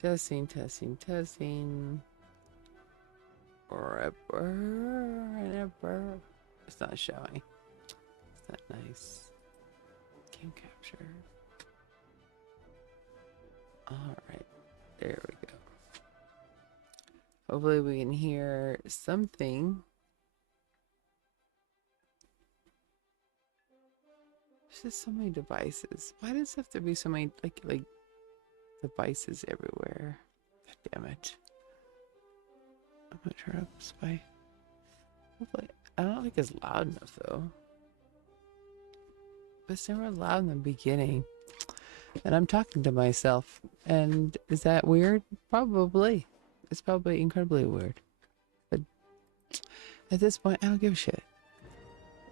Testing, testing, testing. Forever. It's not showing. It's not nice. Game capture. Alright. There we go. Hopefully we can hear something. There's just so many devices. Why does there have to be so many like devices everywhere? God damn it. I'm gonna turn up this way. Hopefully I don't think it's loud enough though. But it's never loud in the beginning. And I'm talking to myself. And is that weird? Probably. It's probably incredibly weird. But at this point, I don't give a shit.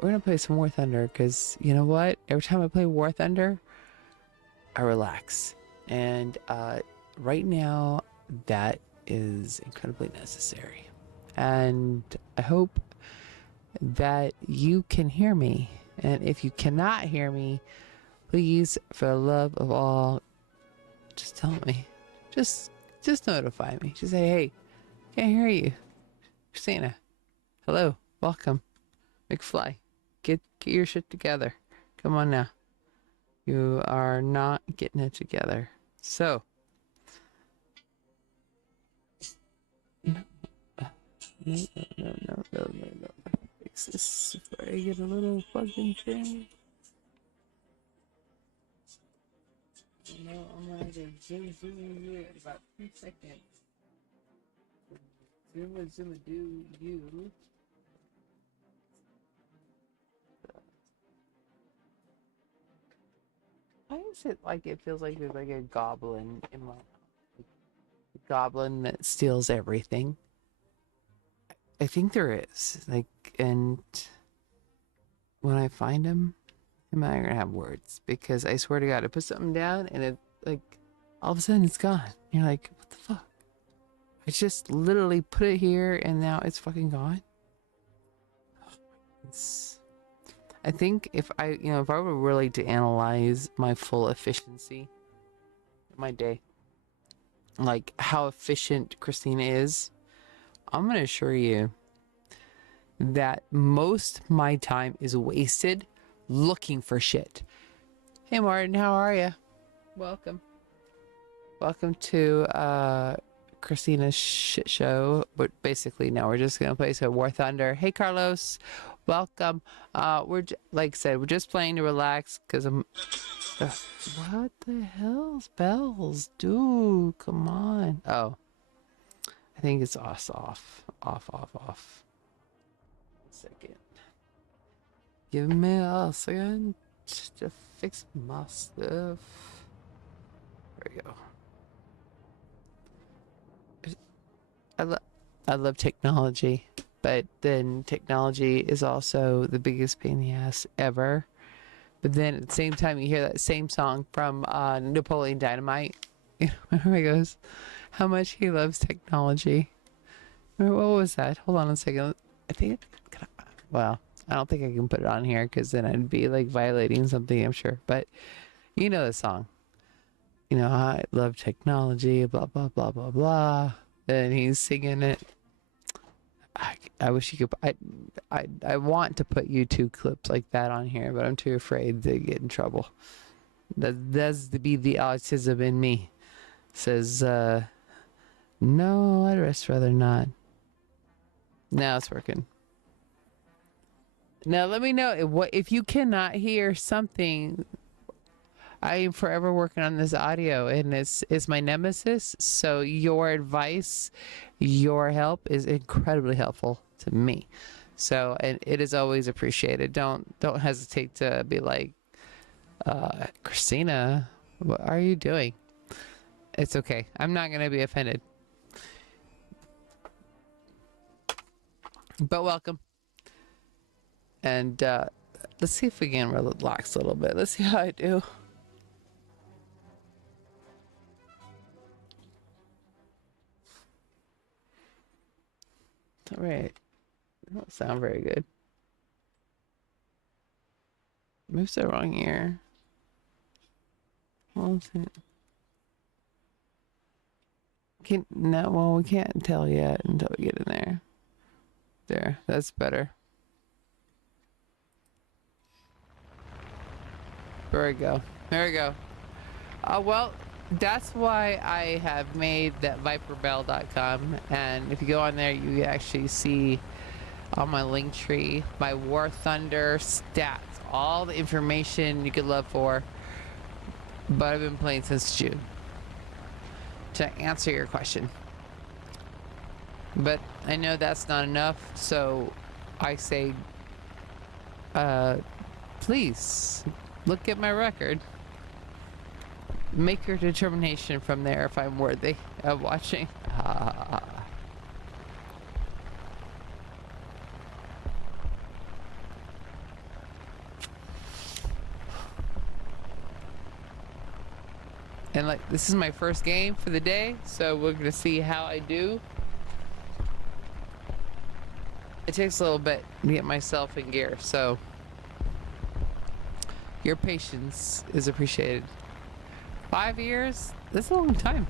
We're gonna play some War Thunder because you know what? Every time I play War Thunder, I relax. And right now, that is incredibly necessary. And I hope that you can hear me. And if you cannot hear me, please, for the love of all, just tell me. Just notify me. Just say, hey, can't hear you. Christina, hello, welcome. McFly, get your shit together. Come on now. You are not getting it together. So, no, no. Fix this before I get a little fucking thing. No, I'm gonna have to zoom in about 2 seconds. Zoom do you. Why is it like it feels like there's like a goblin in my goblin that steals everything? I think there is. Like, and when I find him, am I gonna have words? Because I swear to God, I put something down and it like all of a sudden it's gone. You're like, what the fuck? I just literally put it here and now it's fucking gone. It's, I think if if I were really to analyze my full efficiency, my day, like how efficient Christina is, I'm gonna assure you that most my time is wasted looking for shit. Hey Martin, how are you? Welcome. Welcome to Christina's shit show. But basically now we're just gonna play some War Thunder. Hey Carlos, welcome. Like I said, we're just playing to relax because I'm what the hell's bells? Dude, come on. Oh. I think it's us off. 1 second. Give me a second to fix my stuff. There we go. I, lo- I love technology, but then technology is also the biggest pain in the ass ever. But then at the same time, you hear that same song from Napoleon Dynamite. You know, where he goes, how much he loves technology. What was that? Hold on a second. I think, well, I don't think I can put it on here because then I'd be like violating something, I'm sure. But you know the song. You know, I love technology, blah, blah, blah, blah, blah. And he's singing it. I wish you could. I want to put YouTube clips like that on here, but I'm too afraid to get in trouble. That's to be the autism in me. Says, no, I'd just rather not. Now it's working. Now let me know if you cannot hear something. I am forever working on this audio, and it's my nemesis. So your advice, your help is incredibly helpful to me. So and it is always appreciated. Don't hesitate to be like, Christina, what are you doing? It's okay. I'm not gonna be offended. But welcome. And let's see if we can relax a little bit. Let's see how I do. All right. That don't sound very good. Moves the wrong ear. Hold on. can no. Well, we can't tell yet until we get in there. There, that's better. There we go. There we go. Well, that's why I have made that viperbell.com, and if you go on there, you actually see on my link tree my War Thunder stats, all the information you could love for. But I've been playing since June. To answer your question. But I know that's not enough, so I say, please look at my record. Make your determination from there if I'm worthy of watching. And like, this is my first game for the day, so we're gonna see how I do. It takes a little bit to get myself in gear, so your patience is appreciated. 5 years? That's a long time.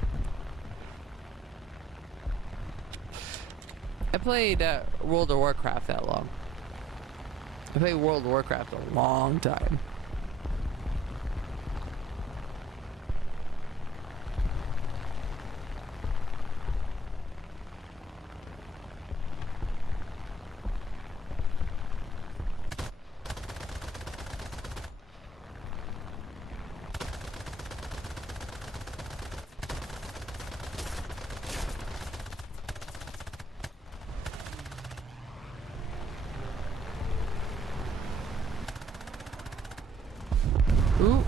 I played World of Warcraft that long. I played World of Warcraft a long time. Ooh.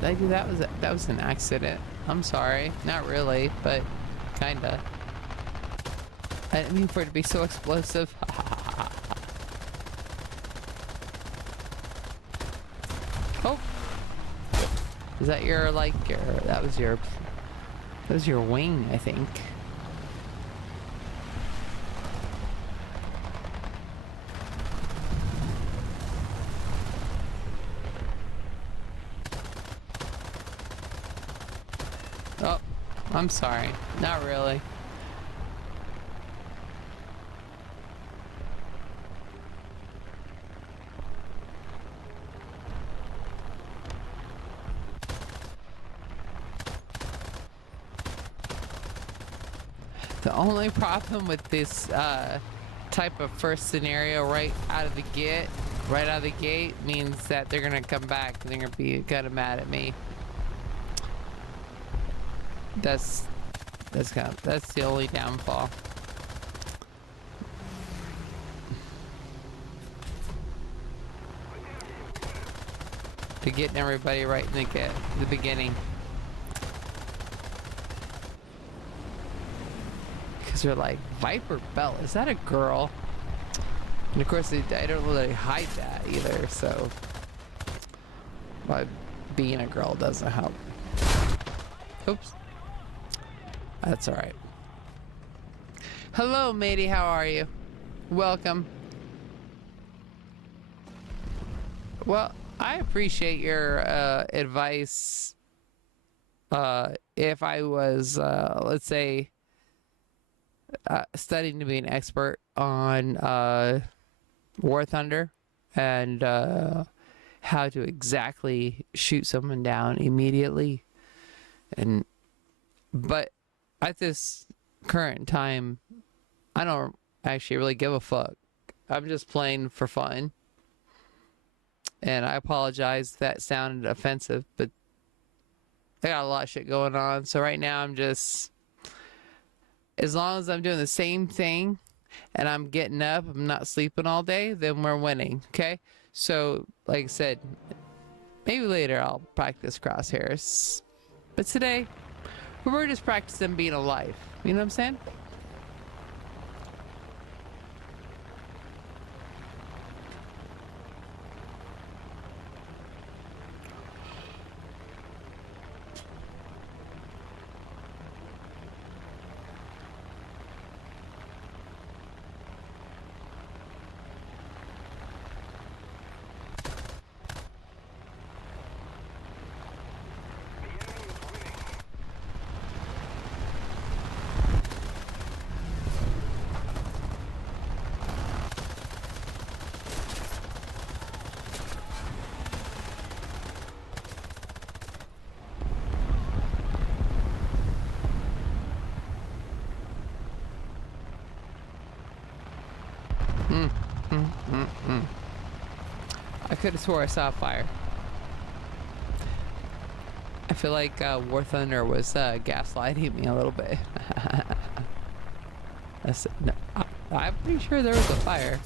Did I do that? That was an accident. I'm sorry. Not really, but kinda. I didn't mean for it to be so explosive. Oh. Is that your, like, that was your wing, I think. Oh, I'm sorry. Not really. The only problem with this type of first scenario right out of the gate means that they're gonna come back and they're gonna be kind of mad at me. That's the only downfall. To getting everybody right in the beginning. Because they're like, Viper Bell, is that a girl? And of course, I don't really hide that either, so. But being a girl doesn't help. Oops. That's alright. Hello, matey, how are you? Welcome. Well, I appreciate your advice. If I was, let's say, studying to be an expert on War Thunder and how to exactly shoot someone down immediately, but at this current time, I don't actually really give a fuck. I'm just playing for fun. And I apologize if that sounded offensive, but I got a lot of shit going on. So right now I'm just, as long as I'm doing the same thing and I'm getting up, I'm not sleeping all day, then we're winning, okay? So, like I said, maybe later I'll practice crosshairs. But today, we're just practicing being alive. You know what I'm saying? could have swore I saw a fire. I feel like War Thunder was gaslighting me a little bit. No, I'm pretty sure there was a fire.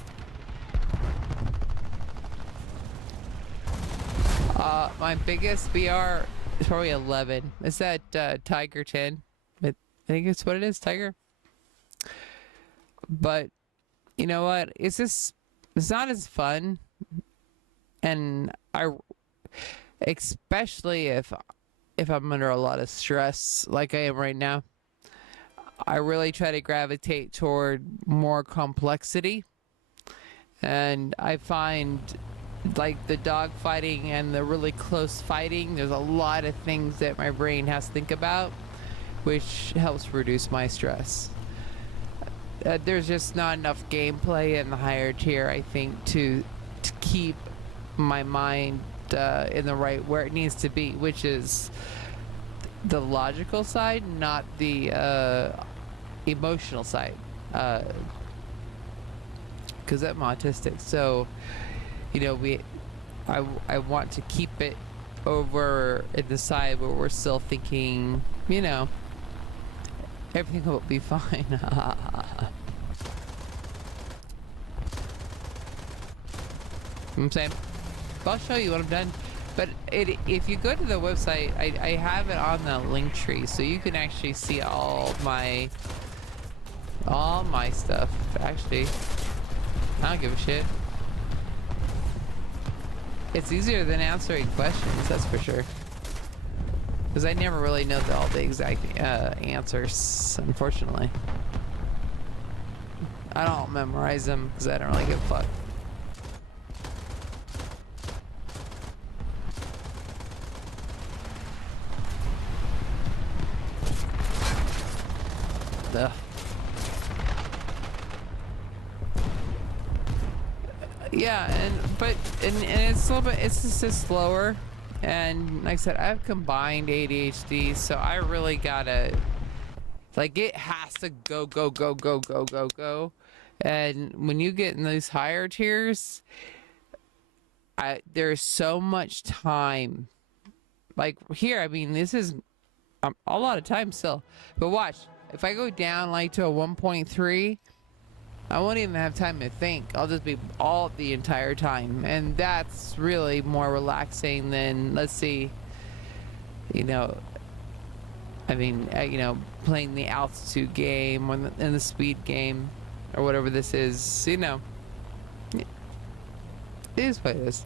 My biggest BR is probably 11. Is that Tiger 10? I think it's what it is, Tiger. But you know what? It's not as fun, and especially if I'm under a lot of stress like I am right now, I really try to gravitate toward more complexity. And I find like the dog fighting and the really close fighting, there's a lot of things that my brain has to think about, which helps reduce my stress. There's just not enough gameplay in the higher tier, I think, to keep my mind in the right where it needs to be, which is the logical side, not the emotional side. Because I'm autistic, so you know I want to keep it over in the side where we're still thinking, you know, everything will be fine. I'm saying, I'll show you when I'm done. But if you go to the website, I have it on the link tree, so you can actually see all my stuff. Actually, I don't give a shit. It's easier than answering questions, that's for sure. Because I never really know all the exact answers, unfortunately. I don't memorize them because I don't really give a fuck. Ugh. Yeah, and it's a little bit, it's just slower, and like I said, I have combined ADHD, so I really gotta, like, it has to go, and when you get in these higher tiers, there's so much time. Like here, I mean, this is a lot of time still, but watch, if I go down like to a 1.3, I won't even have time to think. I'll just be all the entire time. And that's really more relaxing than, let's see, you know, I mean, you know, playing the altitude game or in the speed game or whatever this is, you know. It is what it is.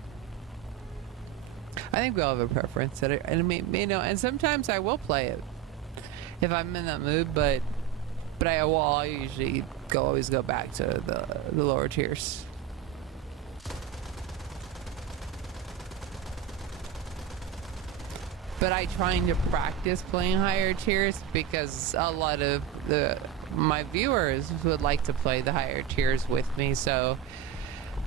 I think we all have a preference. And I mean, you know, and sometimes I will play it if I'm in that mood, but I'll usually always go back to the lower tiers. But I trying to practice playing higher tiers because a lot of my viewers would like to play the higher tiers with me. So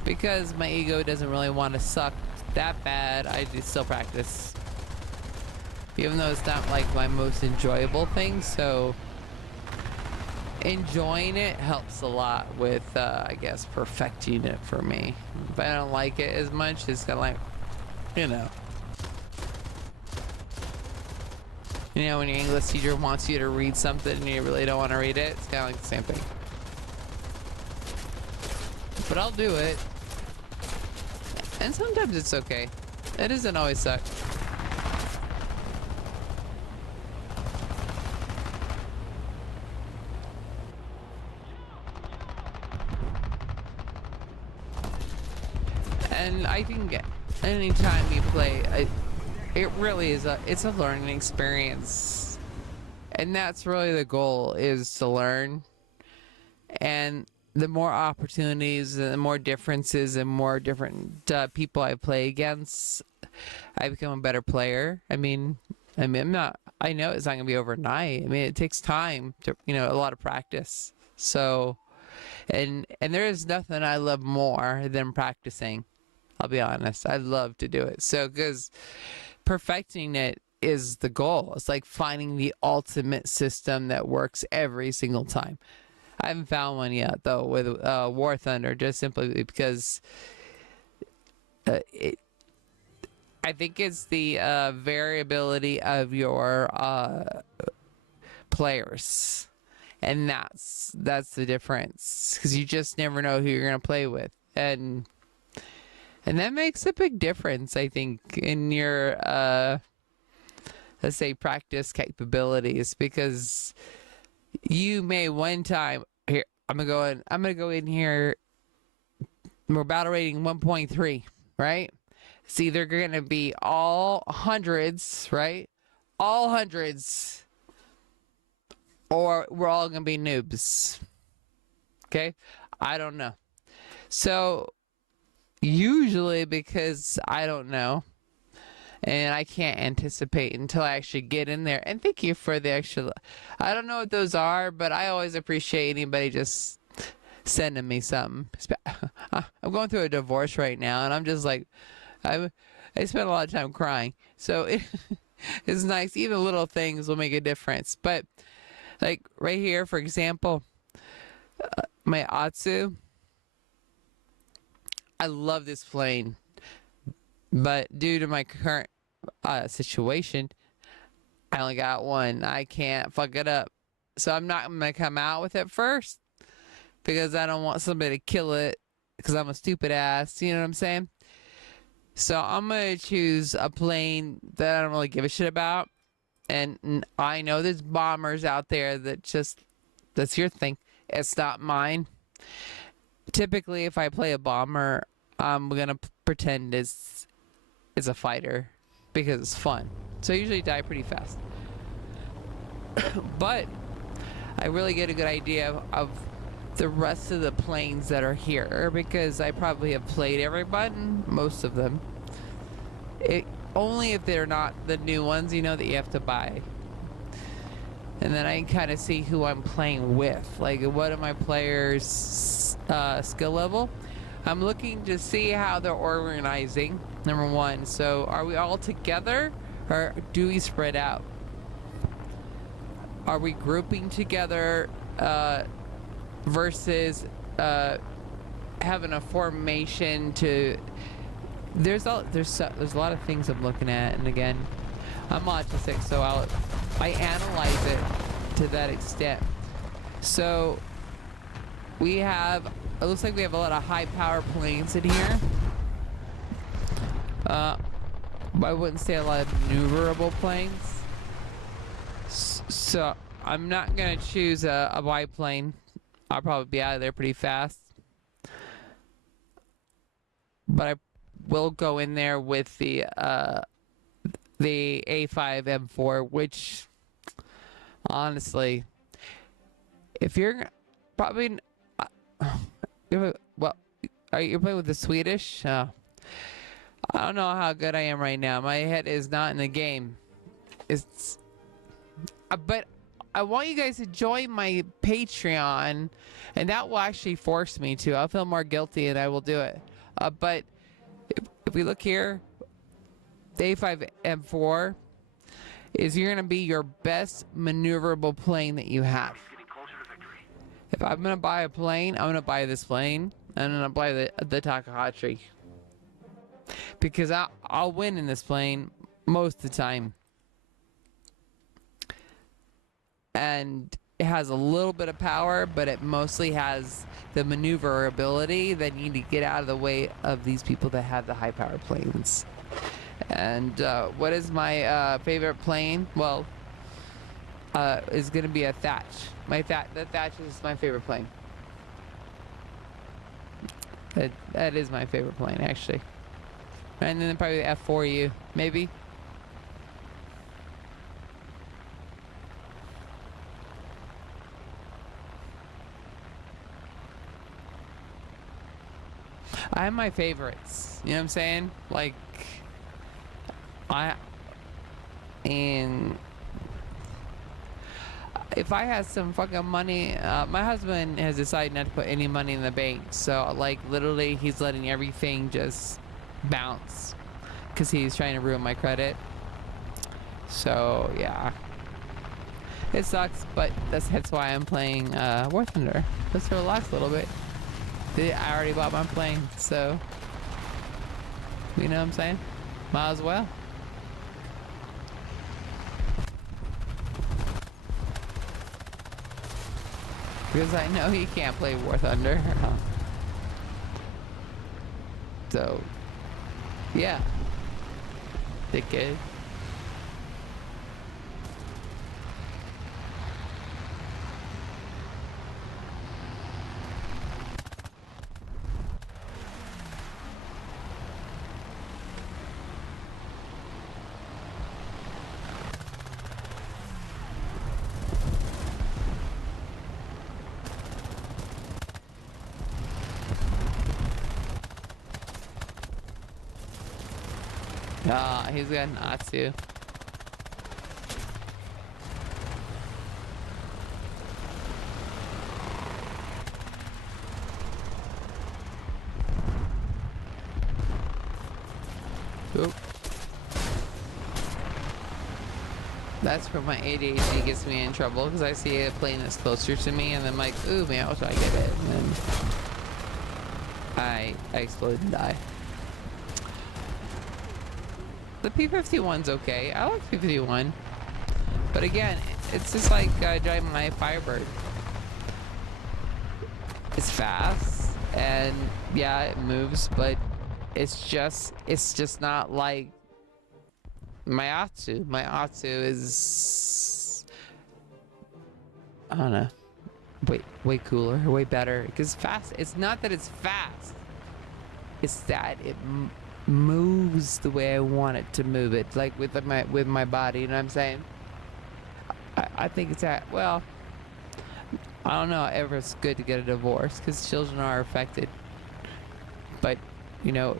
because my ego doesn't really want to suck that bad, I do still practice, even though it's not like my most enjoyable thing. So enjoying it helps a lot with I guess perfecting it for me. If I don't like it as much, it's kind of like, you know, when your English teacher wants you to read something and you really don't want to read it, it's kind of like the same thing. But I'll do it, and sometimes it's okay. It doesn't always suck. And I think anytime you play, it really is it's a learning experience, and that's really the goal, is to learn. And the more opportunities and the more differences and more different people I play against, I become a better player. I mean, I know it's not gonna be overnight. I mean, it takes time to, you know, a lot of practice. So, and there is nothing I love more than practicing. I'll be honest. I love to do it. So, because perfecting it is the goal. It's like finding the ultimate system that works every single time. I haven't found one yet, though, with War Thunder, just simply because it, I think it's the variability of your players, and that's the difference, because you just never know who you're gonna play with, and that makes a big difference, I think, in your let's say practice capabilities, because you may one time here I'm gonna go in here, we're battle rating 1.3, right? It's either gonna be all hundreds, right? All hundreds, or we're all gonna be noobs. Okay? I don't know. So usually, because I don't know and I can't anticipate until I actually get in there. And thank you for the extra. I don't know what those are, but I always appreciate anybody just sending me something. I'm going through a divorce right now, and I'm just like, I spend a lot of time crying. So it's nice. Even little things will make a difference. But like right here, for example, my Atsu. I love this plane, but due to my current situation, I only got one. I can't fuck it up. So I'm not going to come out with it first, because I don't want somebody to kill it, because I'm a stupid ass. You know what I'm saying? So I'm going to choose a plane that I don't really give a shit about. And I know there's bombers out there that just, that's your thing. It's not mine. Typically, if I play a bomber, I'm going to pretend it's a fighter, because it's fun. So I usually die pretty fast. But I really get a good idea of the rest of the planes that are here, because I probably have played every button, most of them. Only if they're not the new ones, you know, that you have to buy. And then I can kind of see who I'm playing with. Like, what are my players' skill level? I'm looking to see how they're organizing, number one. So are we all together, or do we spread out? Are we grouping together versus having a formation to... There's a lot of things I'm looking at, and again, I'm autistic, so I analyze it to that extent. So we have, it looks like we have a lot of high power planes in here. I wouldn't say a lot of maneuverable planes. So I'm not gonna choose a biplane. I'll probably be out of there pretty fast. But I will go in there with the A5M4, which honestly, if you're probably well, are you playing with the Swedish? I don't know how good I am right now. My head is not in the game. It's but I want you guys to join my Patreon, and that will actually force me to. I'll feel more guilty, and I will do it. But if we look here, the A5M4 is you're going to be your best maneuverable plane that you have. If I'm going to buy a plane, I'm going to buy this plane, and I'm going to buy the Takahashi. Because I'll win in this plane most of the time. And it has a little bit of power, but it mostly has the maneuverability that you need to get out of the way of these people that have the high power planes. And what is my favorite plane? Well, is going to be a Thatch. The Thatch is my favorite plane. That is my favorite plane, actually. And then probably the F4U, maybe. I have my favorites. You know what I'm saying? Like, and if I had some fucking money, my husband has decided not to put any money in the bank. So, like, literally, he's letting everything just bounce because he's trying to ruin my credit. So, yeah. It sucks, but that's why I'm playing War Thunder. Just to relax a little bit. I already bought my plane, so You know what I'm saying? Might as well. Because I know he can't play War Thunder. So, yeah. Dickhead. Ah, he's got Natsu. Oop. That's where my ADHD gets me in trouble, because I see a plane that's closer to me and I'm like, ooh, man, how do I get it? And then I explode and die. The P-51's okay. I like P-51. But again, it's just like driving my Firebird. It's fast, and yeah, it moves, but it's just not like my Atsu. My Atsu is, I don't know, way cooler, way better. Because fast, it's not that it's fast. It's that it moves the way I want it to move it, like with my body. You know what I'm saying? I think it's that. Well, I don't know ever it's good to get a divorce because children are affected. But, you know,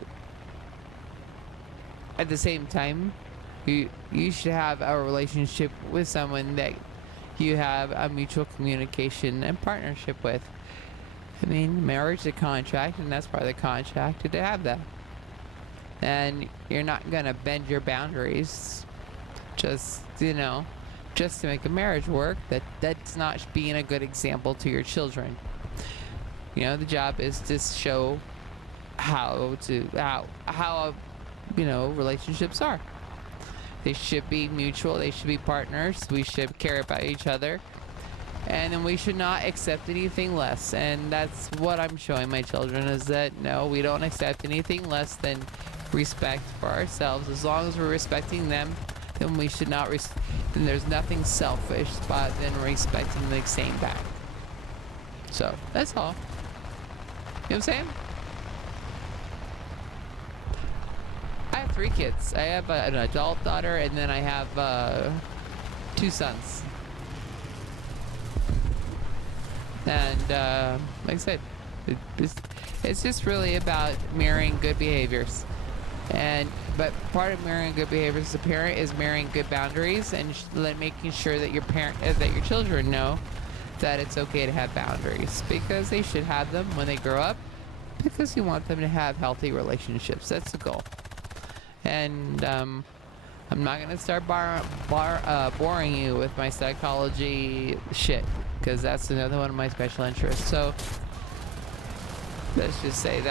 at the same time, you should have a relationship with someone that you have a mutual communication and partnership with. I mean, marriage is a contract, and that's part of the contract to have that. And you're not gonna bend your boundaries just, you know, just to make a marriage work. That's not being a good example to your children. You know, the job is to show how you know, relationships are. They should be mutual, they should be partners, we should care about each other, and then we should not accept anything less. And that's what I'm showing my children, is that no, we don't accept anything less than respect for ourselves. As long as we're respecting them, then we should not then there's nothing selfish about then respecting the same back. So that's all. You know what I'm saying? I have 3 kids. I have an adult daughter, and then I have 2 sons. And like I said, it's just really about mirroring good behaviors. But part of mirroring good behaviors as a parent is mirroring good boundaries and making sure that your children know that it's okay to have boundaries, because they should have them when they grow up, because you want them to have healthy relationships. That's the goal. And I'm not gonna start boring you with my psychology shit, because that's another one of my special interests. So let's just say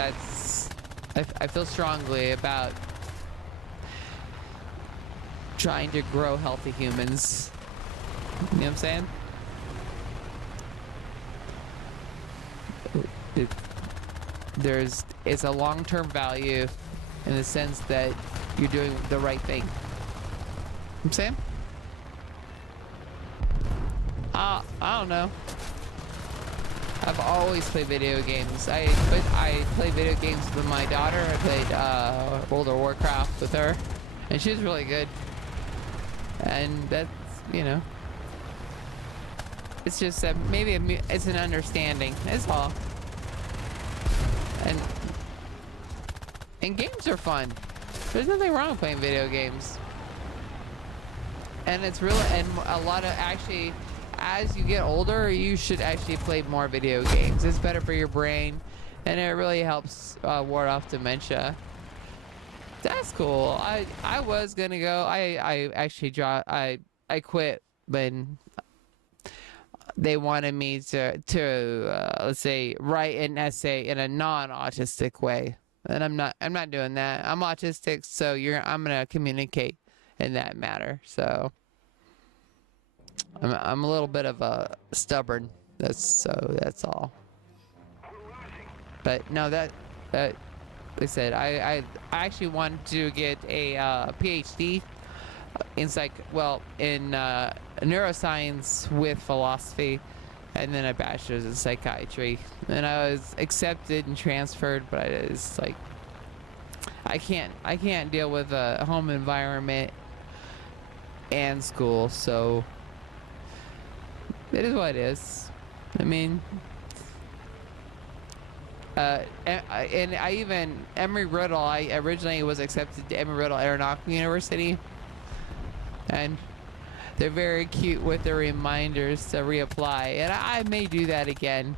I feel strongly about trying to grow healthy humans. You know what I'm saying? It's a long-term value in the sense that you're doing the right thing. You know what I'm saying? I don't know. I've always played video games. I play video games with my daughter. I played World of Warcraft with her, and she's really good. And that's, you know, it's just that maybe it's an understanding. That's all. And games are fun. There's nothing wrong with playing video games. And it's really, and a lot of, actually, as you get older, you should actually play more video games. It's better for your brain, and it really helps ward off dementia. That's cool. I was gonna go. I actually I quit when they wanted me to let's say write an essay in a non-autistic way. And I'm not doing that. I'm autistic, so I'm gonna communicate in that matter. So I'm a little bit of a stubborn. That's all. But no, that like I said, I actually wanted to get a PhD in neuroscience with philosophy, and then a bachelor's in psychiatry. And I was accepted and transferred, but it's like I can't deal with a home environment and school, so it is what it is. I mean, and I even Embry-Riddle. I originally was accepted to Embry-Riddle Aeronautical University, and they're very cute with the reminders to reapply, and I may do that again,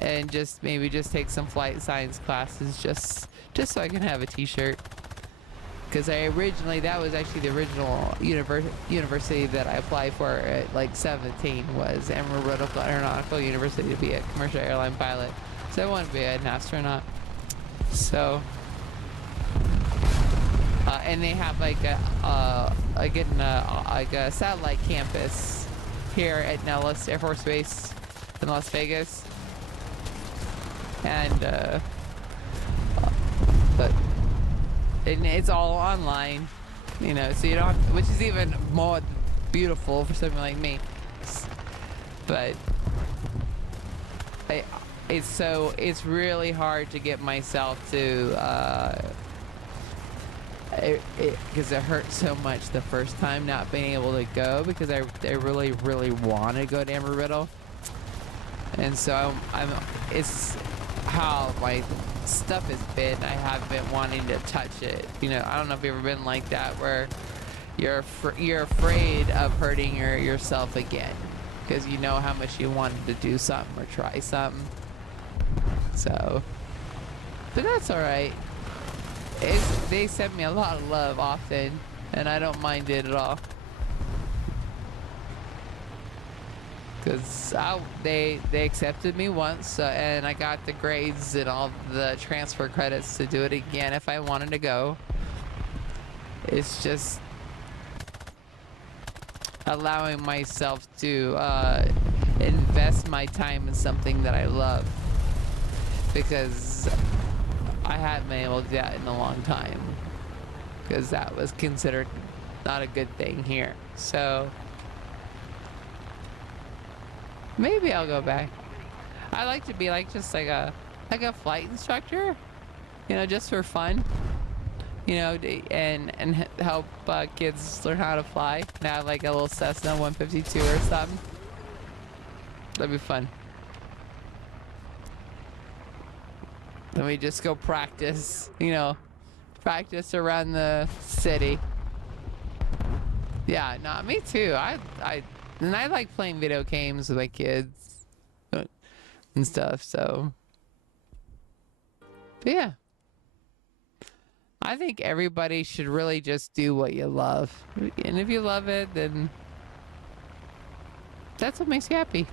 and maybe take some flight science classes just so I can have a T-shirt. Because that was actually the original university that I applied for at like 17, was Embry-Riddle Aeronautical University, to be a commercial airline pilot. So I wanted to be an astronaut. So, and they have like a satellite campus here at Nellis Air Force Base in Las Vegas, and but it's all online, so you don't, which is even more beautiful for something like me. But it's really hard to get myself to because it hurt so much the first time not being able to go, because I really want to go to Embry-Riddle, and so it's how my stuff has been. I have been wanting to touch it. I don't know if you've ever been like that, where you're afraid of hurting yourself again, because you know how much you wanted to do something or try something. So, but that's all right. They send me a lot of love often, and I don't mind it at all. Because they accepted me once, and I got the grades and all the transfer credits to do it again if I wanted to go. It's just allowing myself to invest my time in something that I love, because I haven't been able to do that in a long time, because that was considered not a good thing here. So maybe I'll go back. I like to be just like a flight instructor, just for fun, and help kids learn how to fly. And have like a little Cessna 152 or something. That'd be fun. Then we just go practice, practice around the city. Yeah, no, me too. I like playing video games with my kids and stuff. So, but yeah, I think everybody should really just do what you love, and if you love it, then that's what makes you happy.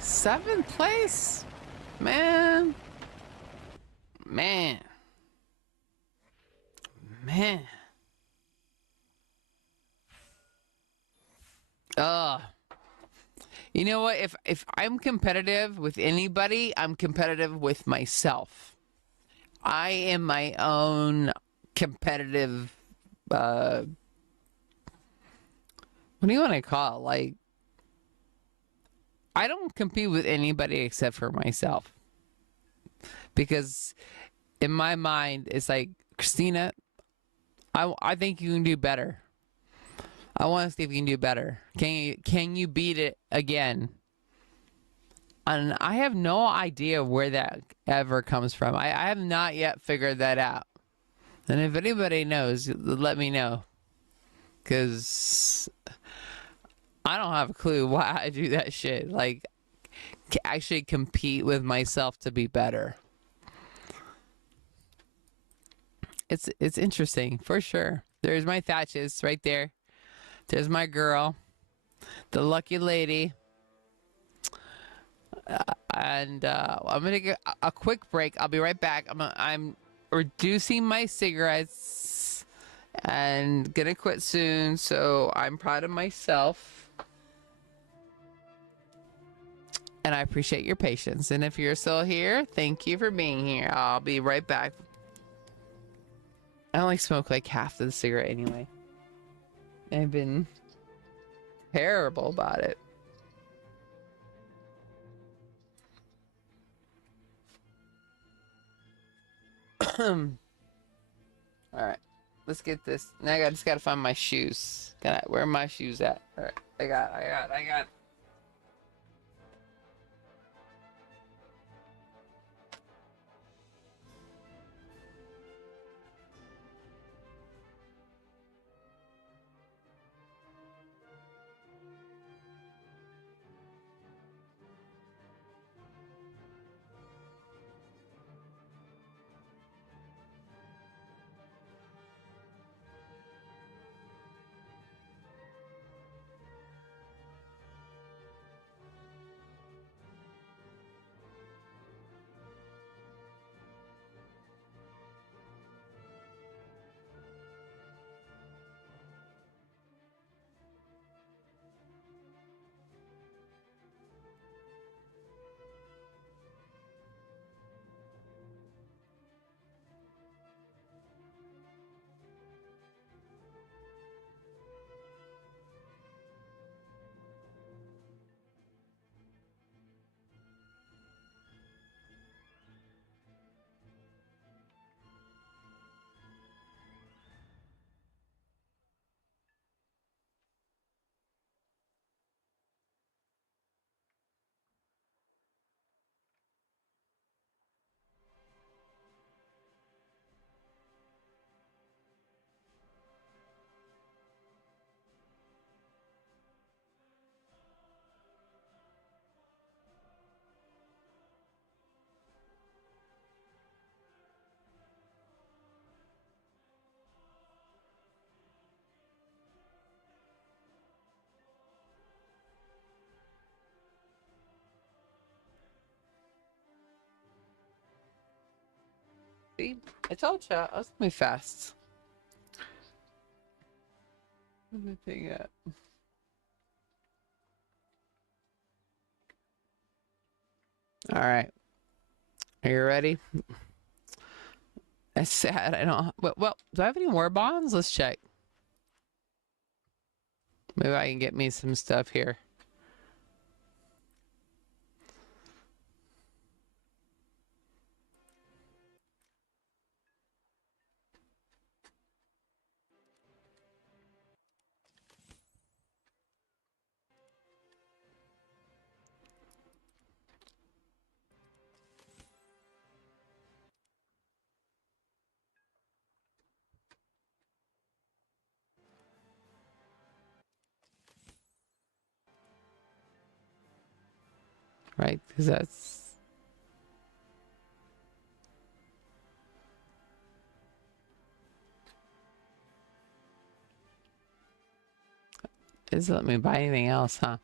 Seventh place? Man. Man. Man. You know what? If I'm competitive with anybody, I'm competitive with myself. I am my own competitive, what do you want to call it? Like, I don't compete with anybody except for myself. Because in my mind, it's like, Christina, I think you can do better. I want to see if you can do better. Can you beat it again? And I have no idea where that ever comes from. I have not yet figured that out. And if anybody knows, let me know. Because I don't have a clue why I do that shit. Like, actually compete with myself to be better. It's interesting for sure. There's my Thatches right there. There's my girl, the lucky lady. And I'm gonna get a quick break. I'll be right back. I'm reducing my cigarettes and gonna quit soon. So I'm proud of myself, and I appreciate your patience. And if you're still here, thank you for being here. I'll be right back. I only smoke like half of the cigarette anyway. I've been terrible about it. All right, let's get this. Now I just gotta find my shoes. Where are my shoes at? All right, I got. See, I told you I was gonna be fast. Where's the thing at? All right, are you ready? It's sad. I don't. Well, do I have any more bonds? Let's check. Maybe I can get me some stuff here. Right? Because that's. Doesn't let me buy anything else, huh?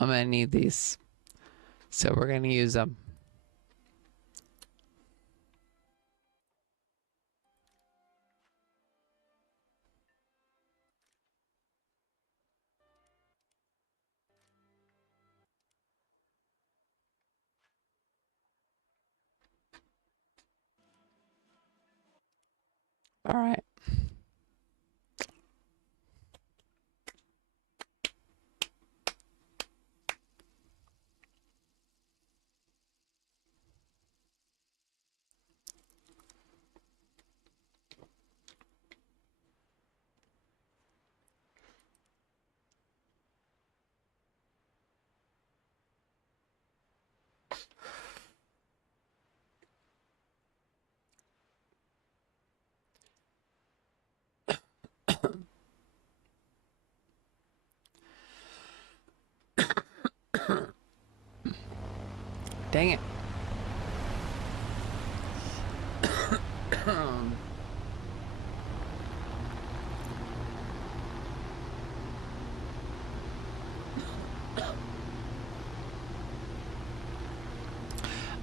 I'm gonna need these, so we're gonna use them. All right. Dang it.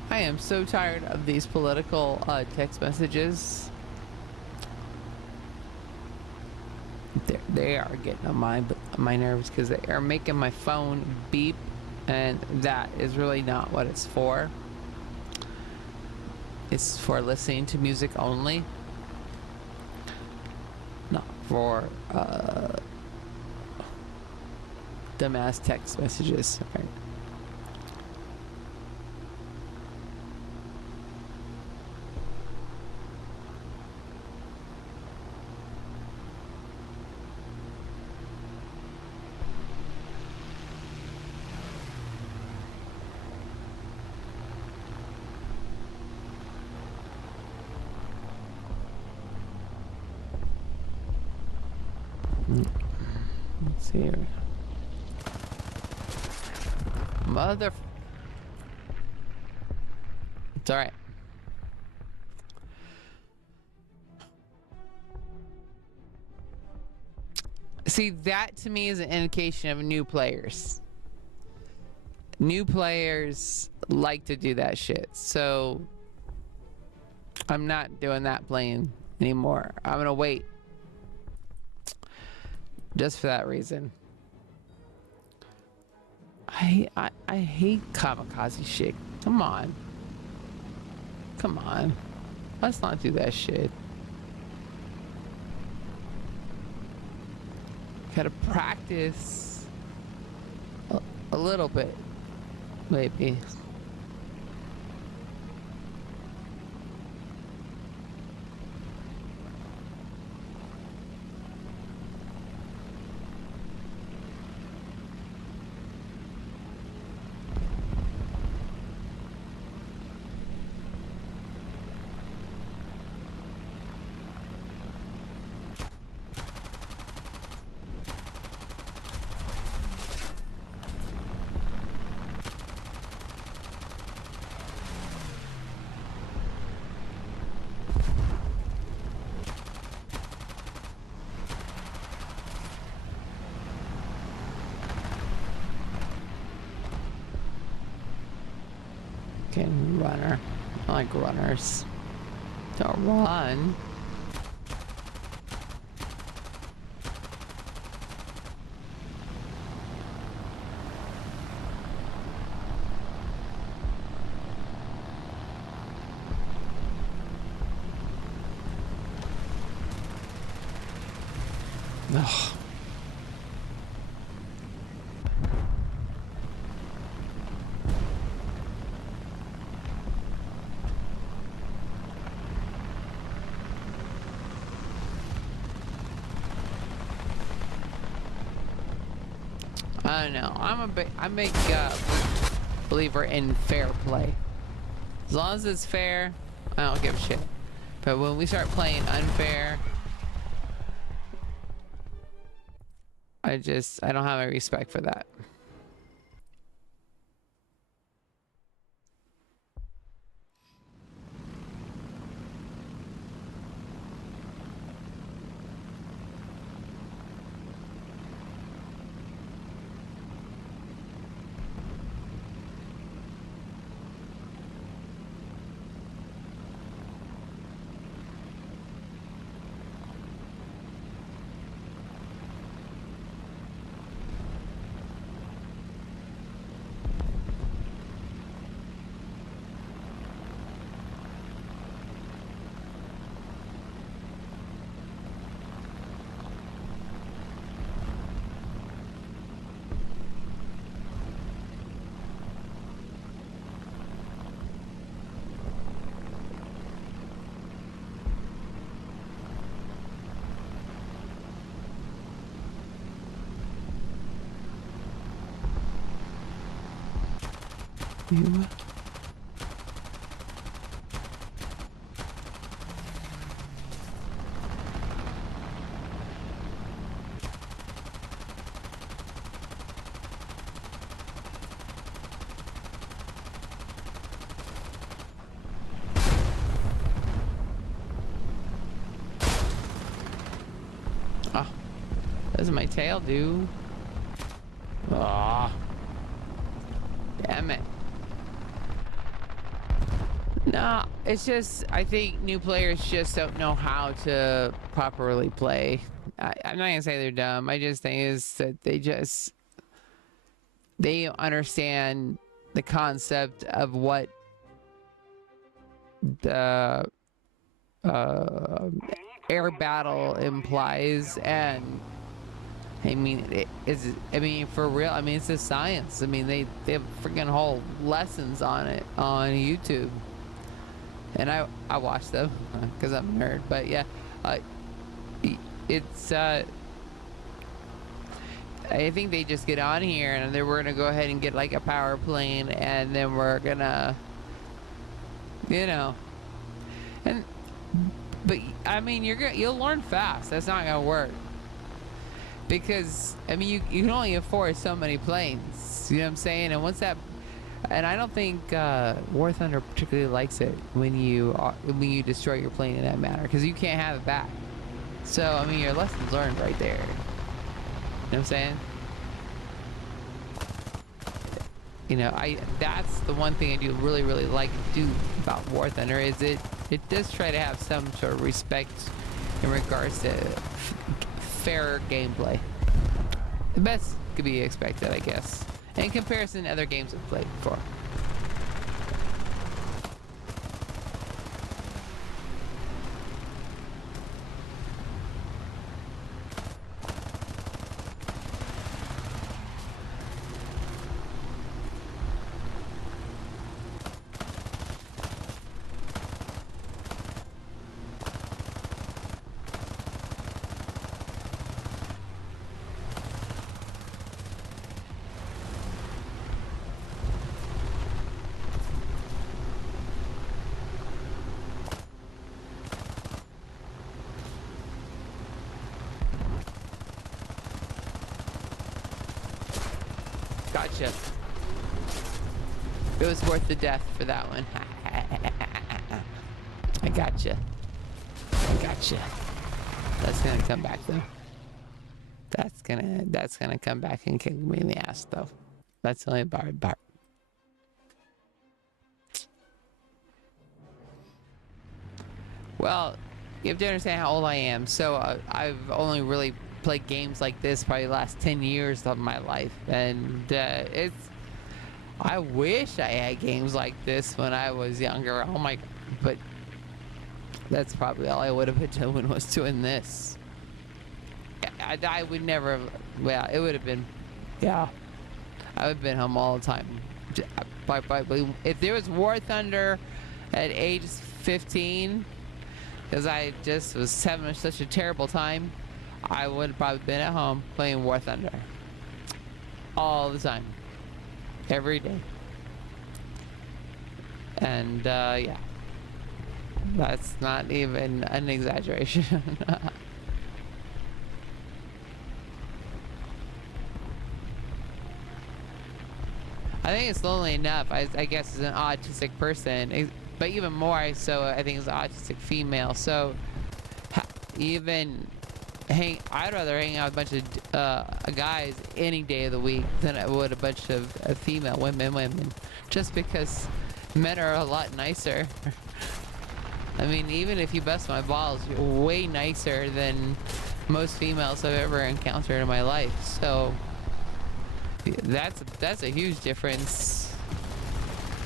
I am so tired of these political text messages. They are getting on my nerves because they are making my phone beep, and that is really not what it's for. It's for listening to music only, not for dumbass text messages. Right? Let's see here. Mother. It's alright. See, that to me is an indication of new players. New players like to do that shit. So I'm not doing that playing anymore. I'm gonna wait. Just for that reason. I hate kamikaze shit. Come on. Come on. Let's not do that shit. Gotta practice a little bit, maybe. Runner. I like runners. Don't run. Ugh. I don't know. I'm a believer in fair play. As long as it's fair, I don't give a shit. But when we start playing unfair, I don't have any respect for that. You. does my tail do? Aw. Damn it. No, it's just, I think new players just don't know how to properly play. I'm not gonna say they're dumb. I just think is that they understand the concept of what the air battle implies, and I mean, I mean, for real. I mean, it's a science. I mean, they have freaking whole lessons on it on YouTube, and I watch them because I'm a nerd. But yeah, it's I think they just get on here and then we're gonna go ahead and get like a power plane, and then we're gonna, you know, and but I mean, you'll learn fast. That's not gonna work. Because, I mean, you can only afford so many planes. You know what I'm saying? And once that... And I don't think War Thunder particularly likes it when you destroy your plane in that manner. Because you can't have it back. So, I mean, your lesson's learned right there. You know what I'm saying? You know, that's the one thing I do really, really like to do about War Thunder is it does try to have some sort of respect in regards to fair gameplay. The best could be expected, I guess, in comparison to other games I've played before. Gotcha. It was worth the death for that one. I gotcha. I gotcha. That's gonna come back though. That's gonna come back and kick me in the ass though. That's the only bad part. Well, you have to understand how old I am. So I've only really played games like this probably the last 10 years of my life, and I wish I had games like this when I was younger. Oh my, but that's probably all I would have been doing was doing this. I would never have, well, it would have been, yeah, I would have been home all the time. If there was War Thunder at age 15, because I just was having such a terrible time, I would have probably been at home playing War Thunder all the time, every day. And yeah, that's not even an exaggeration. I think it's lonely enough, I guess, as an autistic person, but even more so, I think, as an autistic female. So even I'd rather hang out with a bunch of guys any day of the week than I would a bunch of female women, just because men are a lot nicer. I mean, even if you bust my balls, you're way nicer than most females I've ever encountered in my life. So that's a huge difference.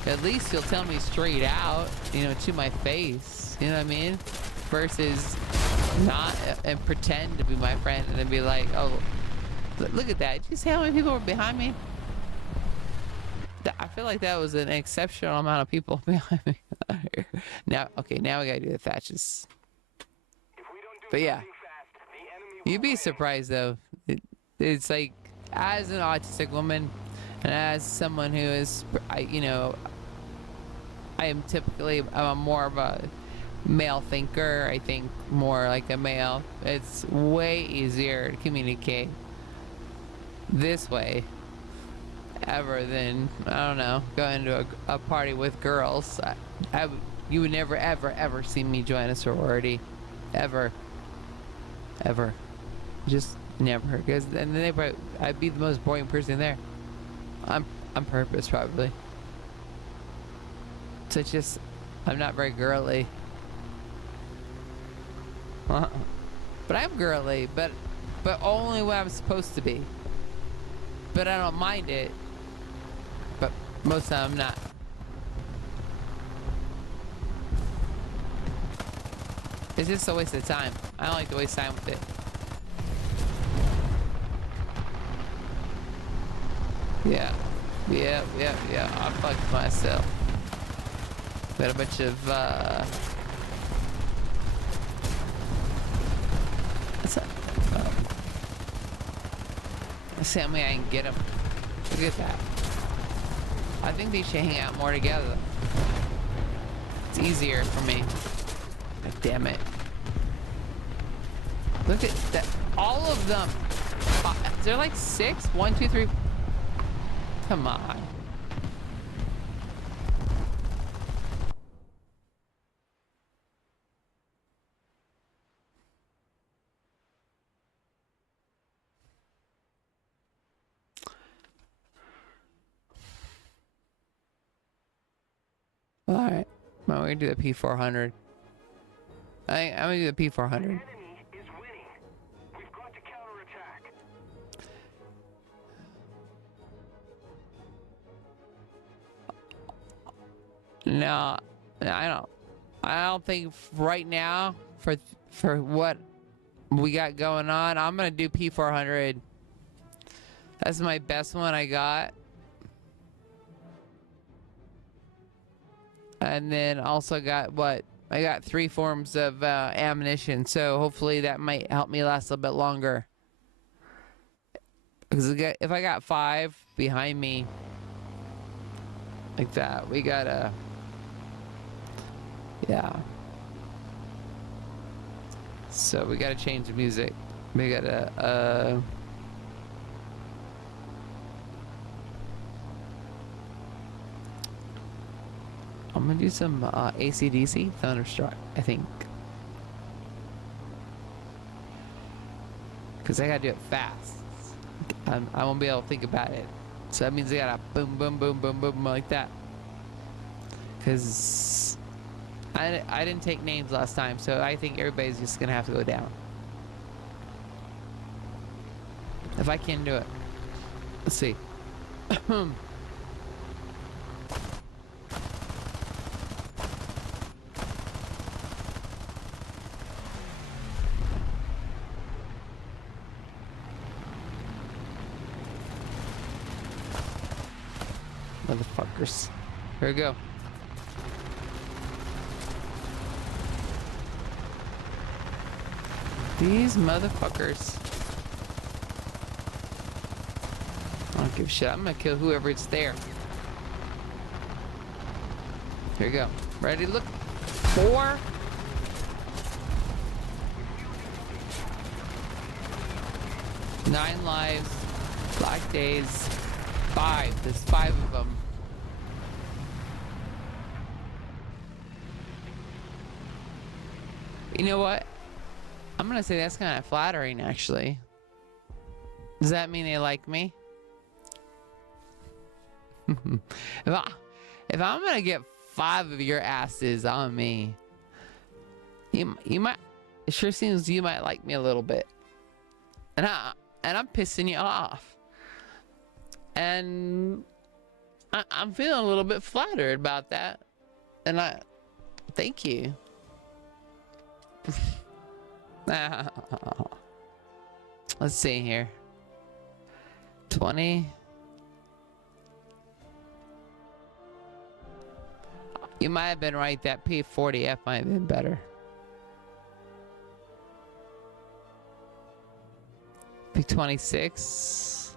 At least you'll tell me straight out, you know, to my face. You know what I mean? Versus not and pretend to be my friend and then be like, oh, look at that. Did you see how many people were behind me? I feel like that was an exceptional amount of people behind me. Now, okay, now we gotta do the thatches. But yeah, you'd be surprised though. It's like, as an autistic woman and as someone who is, you know, I am typically, I'm more of a male thinker. I think more like a male. It's way easier to communicate this way ever than, I don't know, going to a party with girls. You would never ever see me join a sorority, ever. Just Never, because then they probably, I'd be the most boring person there. On purpose, probably. So it's just, I'm not very girly. But I'm girly, but only when I'm supposed to be. But I don't mind it. But most of the time I'm not. It's just a waste of time. I don't like to waste time with it. Yeah. I fucked myself. Got a bunch of, what's that? Let's see how many I can get them. Look at that. I think they should hang out more together. It's easier for me. God damn it. Look at that. All of them. Is there like 6? 1, 2, 3. Come on. Alright. Well, we're gonna do the P400. I'm gonna do the P400. No, I don't think right now for what we got going on, I'm gonna do P400. That's my best one I got. And then also got what? I got 3 forms of ammunition, so hopefully that might help me last a little bit longer. Because if I got 5 behind me, like that, we gotta, yeah. So we gotta change the music. We gotta, I'm gonna do some AC/DC Thunderstruck, I think. Because I gotta do it fast. I won't be able to think about it. So that means I gotta boom, boom, boom, boom, boom, like that. Because I didn't take names last time, so I think everybody's just gonna have to go down. If I can do it. Let's see. Motherfuckers. Here we go. These motherfuckers. I don't give a shit. I'm gonna kill whoever it's there. Here we go. Ready? Look. 4. Nine lives. Black days. 5. There's 5 of them. You know what? I'm gonna say that's kind of flattering, actually. Does that mean they like me? if I'm gonna get 5 of your asses on me, you might. It sure seems you might like me a little bit, and I'm pissing you off, and I'm feeling a little bit flattered about that, and I thank you. Let's see here. 20. You might have been right. That P40F might have been better. P26.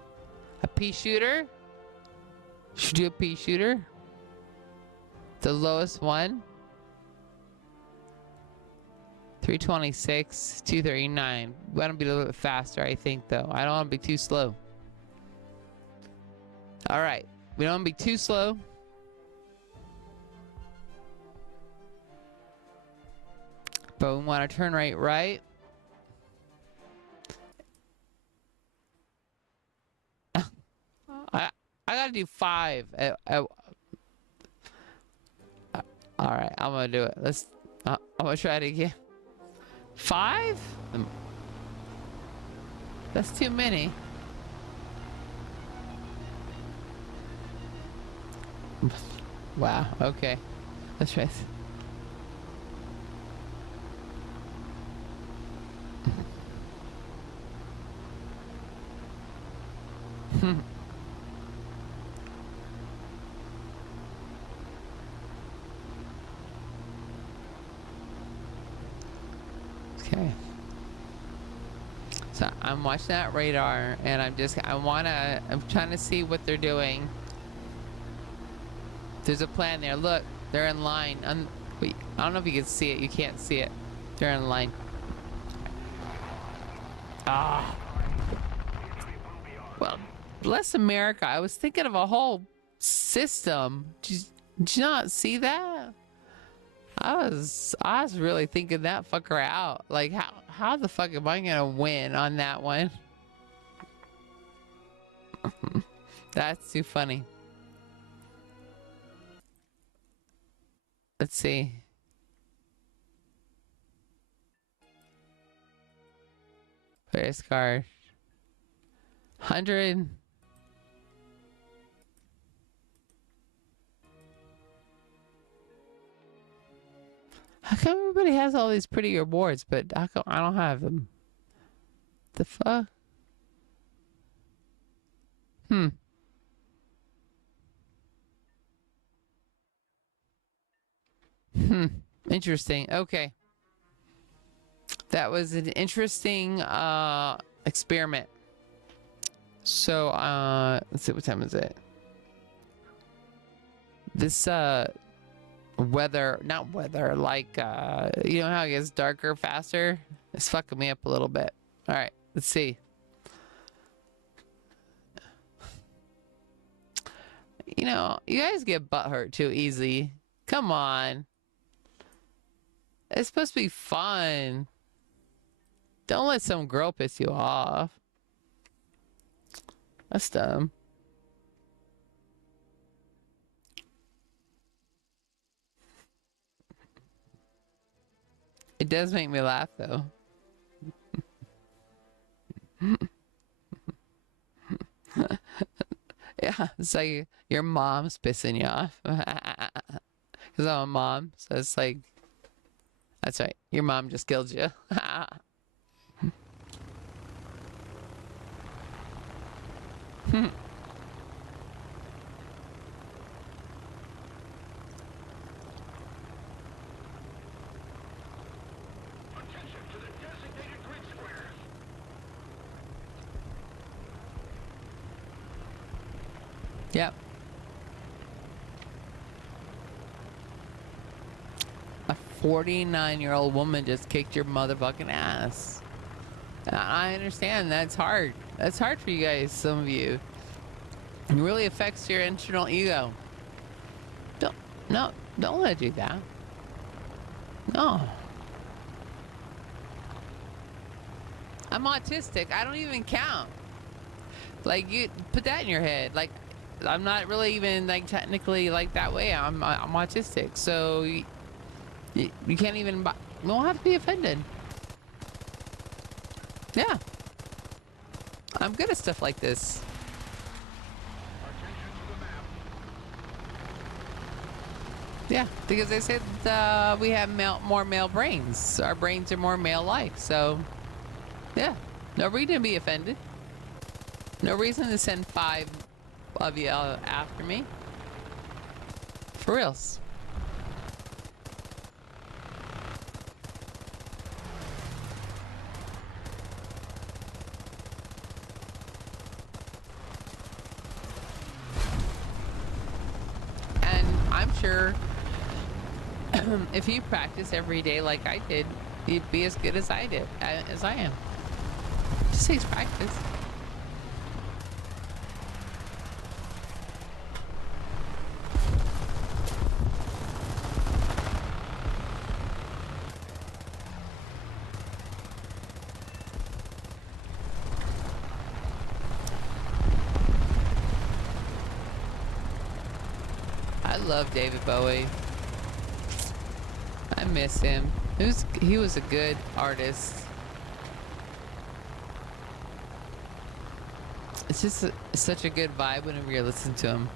A P shooter? Should do a P shooter? The lowest one? 326, 239. We want to be a little bit faster, I think, though. I don't want to be too slow. All right. We don't want to be too slow. But we want to turn right. do 5. All right, I'm gonna do it. Let's. I'm gonna try it again. 5? That's too many. Wow. Okay. Let's try. Okay. So I'm watching that radar, and I'm trying to see what they're doing. There's a plan there. Look, they're in line. Wait, I don't know if you can see it. You can't see it. They're in line. Ah. Well, bless America. I was thinking of a whole system. Did you not see that? I was really thinking that fucker out. Like, how the fuck am I gonna win on that one? That's too funny. Let's see. Place card. 100. How come everybody has all these pretty rewards, but how come I don't have them? The fuck? Hmm. Hmm. Interesting. Okay. That was an interesting experiment. So let's see, what time is it? This weather, not weather, like you know how it gets darker faster? It's fucking me up a little bit. All right, let's see. You know, you guys get butthurt too easy. Come on. It's supposed to be fun. Don't let some girl piss you off. That's dumb. It does make me laugh though. Yeah, it's like your mom's pissing you off. Because I'm a mom, so it's like, that's right. Your mom just killed you. Yep. A 49-year-old woman just kicked your motherfucking ass. I understand that's hard. That's hard for you guys, some of you. It really affects your internal ego. Don't let it do that. No. I'm autistic. I don't even count. Like, you put that in your head. Like, I'm not really even like technically like that way. I'm autistic, so you can't even. You don't have to be offended. Yeah, I'm good at stuff like this. Yeah, because they said we have more male brains. Our brains are more male-like. So, yeah, no reason to be offended. No reason to send 5 of you after me. For reals. And I'm sure if you practice every day like I did, you'd be as good as I did, as I am. Just takes practice. love David Bowie. I miss him. He was a good artist. It's just such a good vibe whenever you listen to him.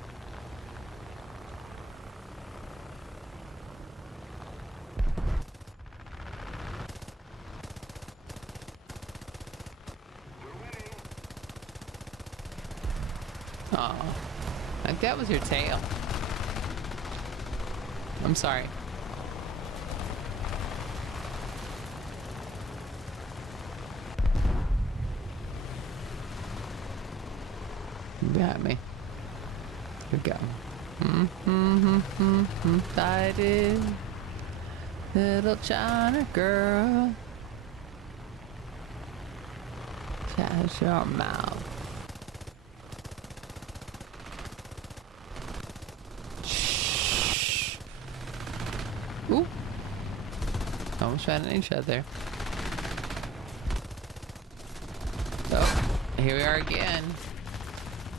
Oh, like that was your tail. I'm sorry. Behind me. Good go. I did. Little China girl. Shut your mouth. Shh. Ooh. Almost found an inch out there. Oh, here we are again.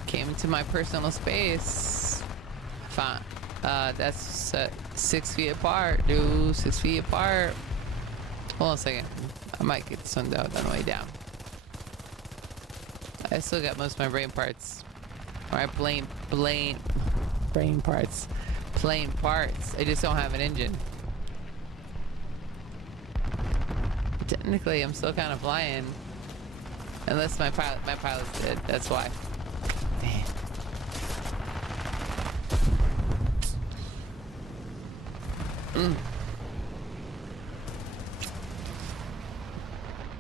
Came into my personal space. Fine. That's 6 feet apart, dude. 6 feet apart. Hold on a second. I might get this one down on the way down. I still got most of my brain parts. Alright, brain parts. Plain parts. I just don't have an engine. Technically, I'm still kind of flying. Unless my pilot's dead. That's why. Damn.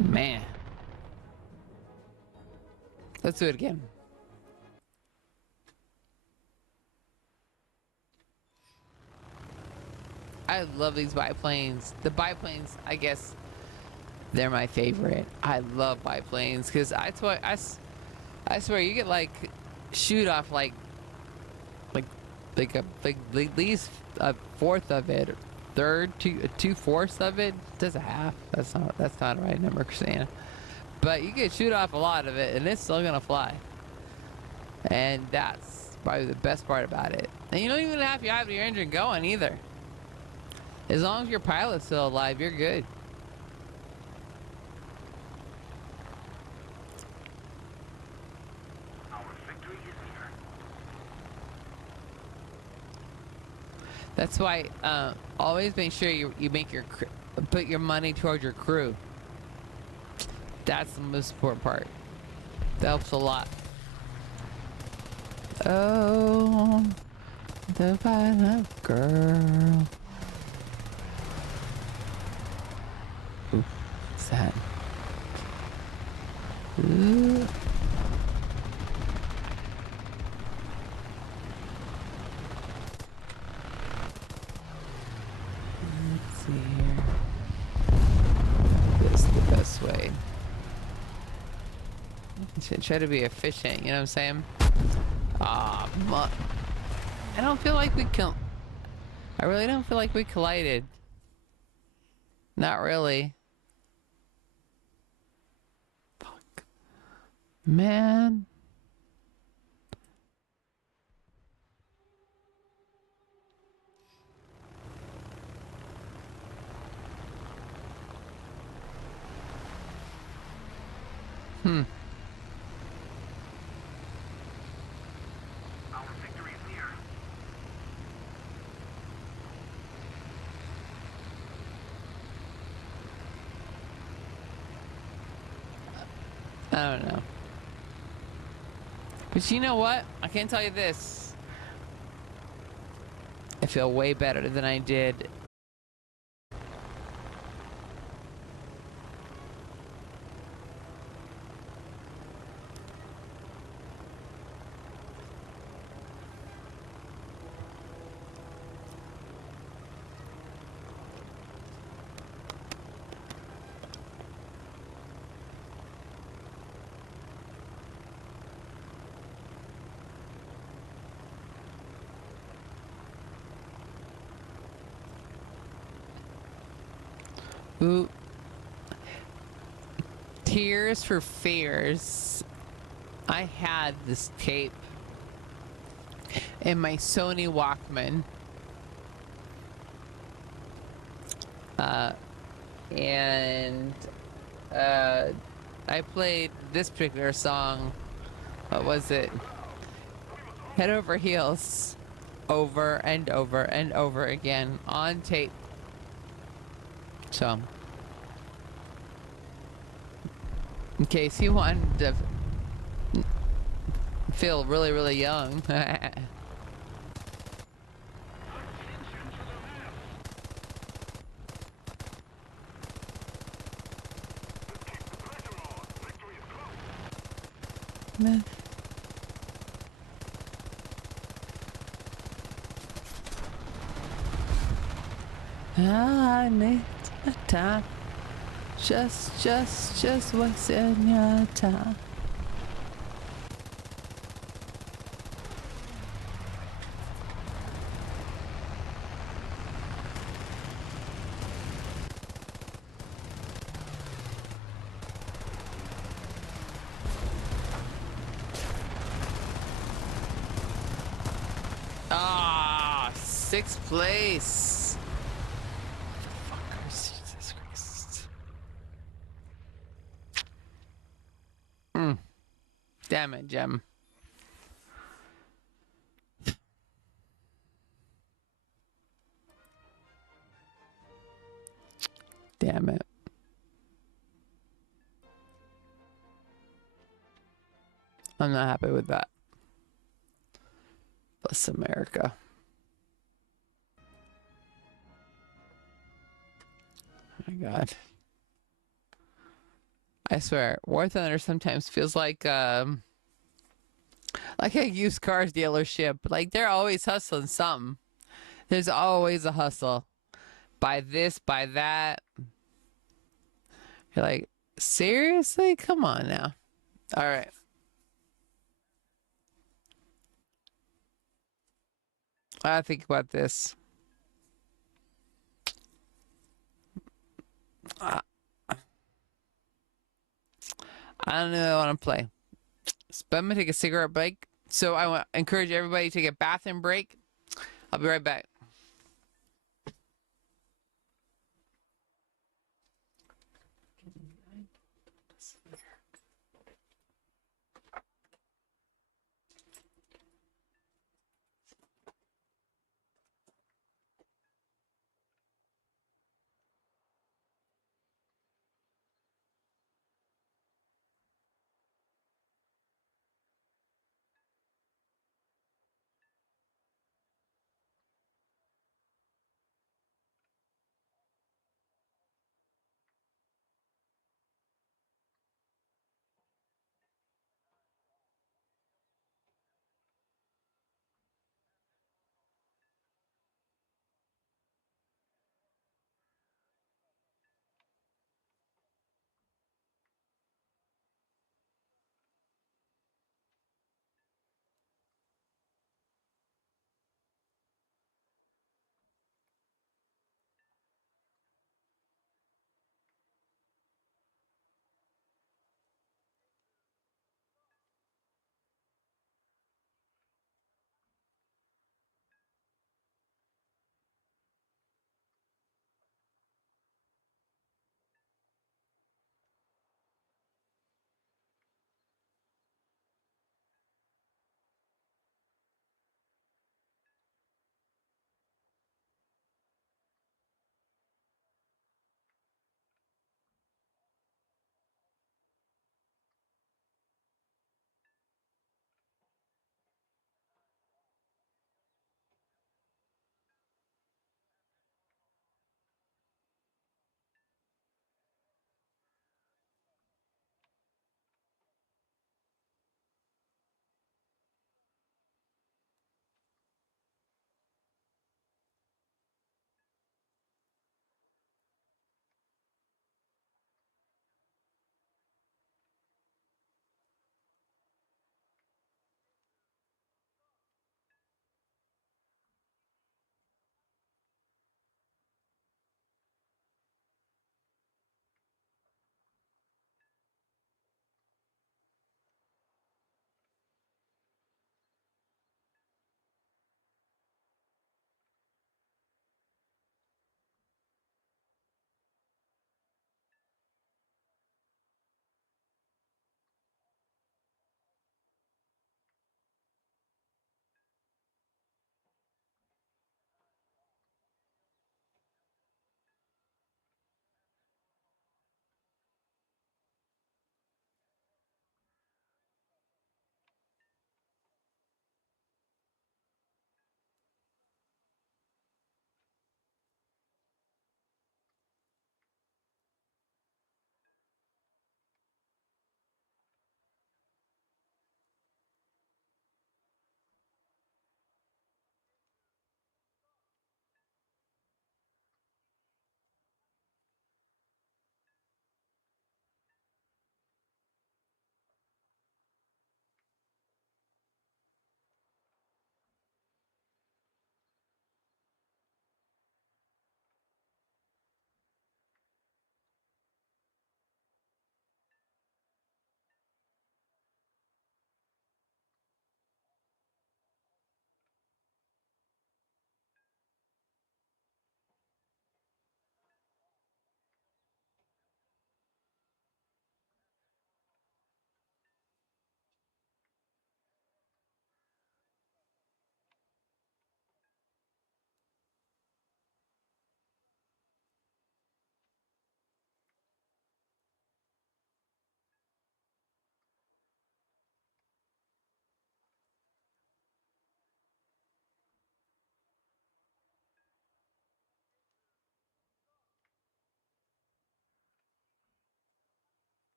Man. Let's do it again. I love these biplanes. The biplanes, I guess, they're my favorite. I love biplanes because I swear you get like shoot off like at least a fourth of it, or third, two-fourths of it. Does a half? That's not the right number, Christina. But you can shoot off a lot of it, and it's still gonna fly. And that's probably the best part about it. And you don't even have to have your engine going either. As long as your pilot's still alive, you're good. That's why always make sure you make put your money towards your crew. That's the most important part. That helps a lot. Oh, the fine girl. Ooh, what's that? Ooh. Let's see here. This is the best way. Should try to be efficient, you know what I'm saying? Ah, I don't feel like I really don't feel like we collided. Not really. Fuck. Man. Our victory is near. I don't know. But you know what? I can tell you this. I feel way better than I did. Ooh. Tears for Fears. I had this tape in my Sony Walkman. Uh, and uh, I played this particular song. What was it? Head Over Heels, over and over and over again on tape. So, in case you wanted to feel really, really young. I need a time. Just wasting your time. Ah, sixth place. Fuckers, Jesus Christ. Damn it, Gem. Damn it. I'm not happy with that. Bless America. Oh my God. I swear, War Thunder sometimes feels like a used cars dealership. Like they're always hustling something. There's always a hustle. Buy this, buy that. You're like, seriously? Come on now. All right. I gotta think about this. I I don't know what I want to play. But I'm gonna take a cigarette break. So I want to encourage everybody to take a bathroom break. I'll be right back.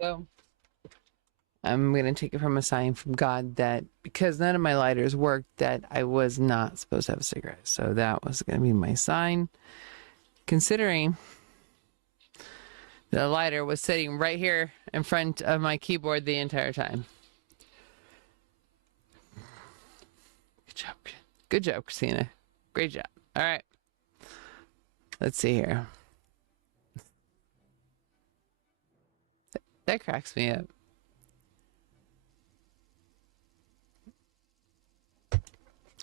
So I'm gonna take it from a sign from God that because none of my lighters worked, that I was not supposed to have a cigarette. So that was gonna be my sign. Considering the lighter was sitting right here in front of my keyboard the entire time. Good job. Good job, Christina. Great job. All right. Let's see here. That cracks me up.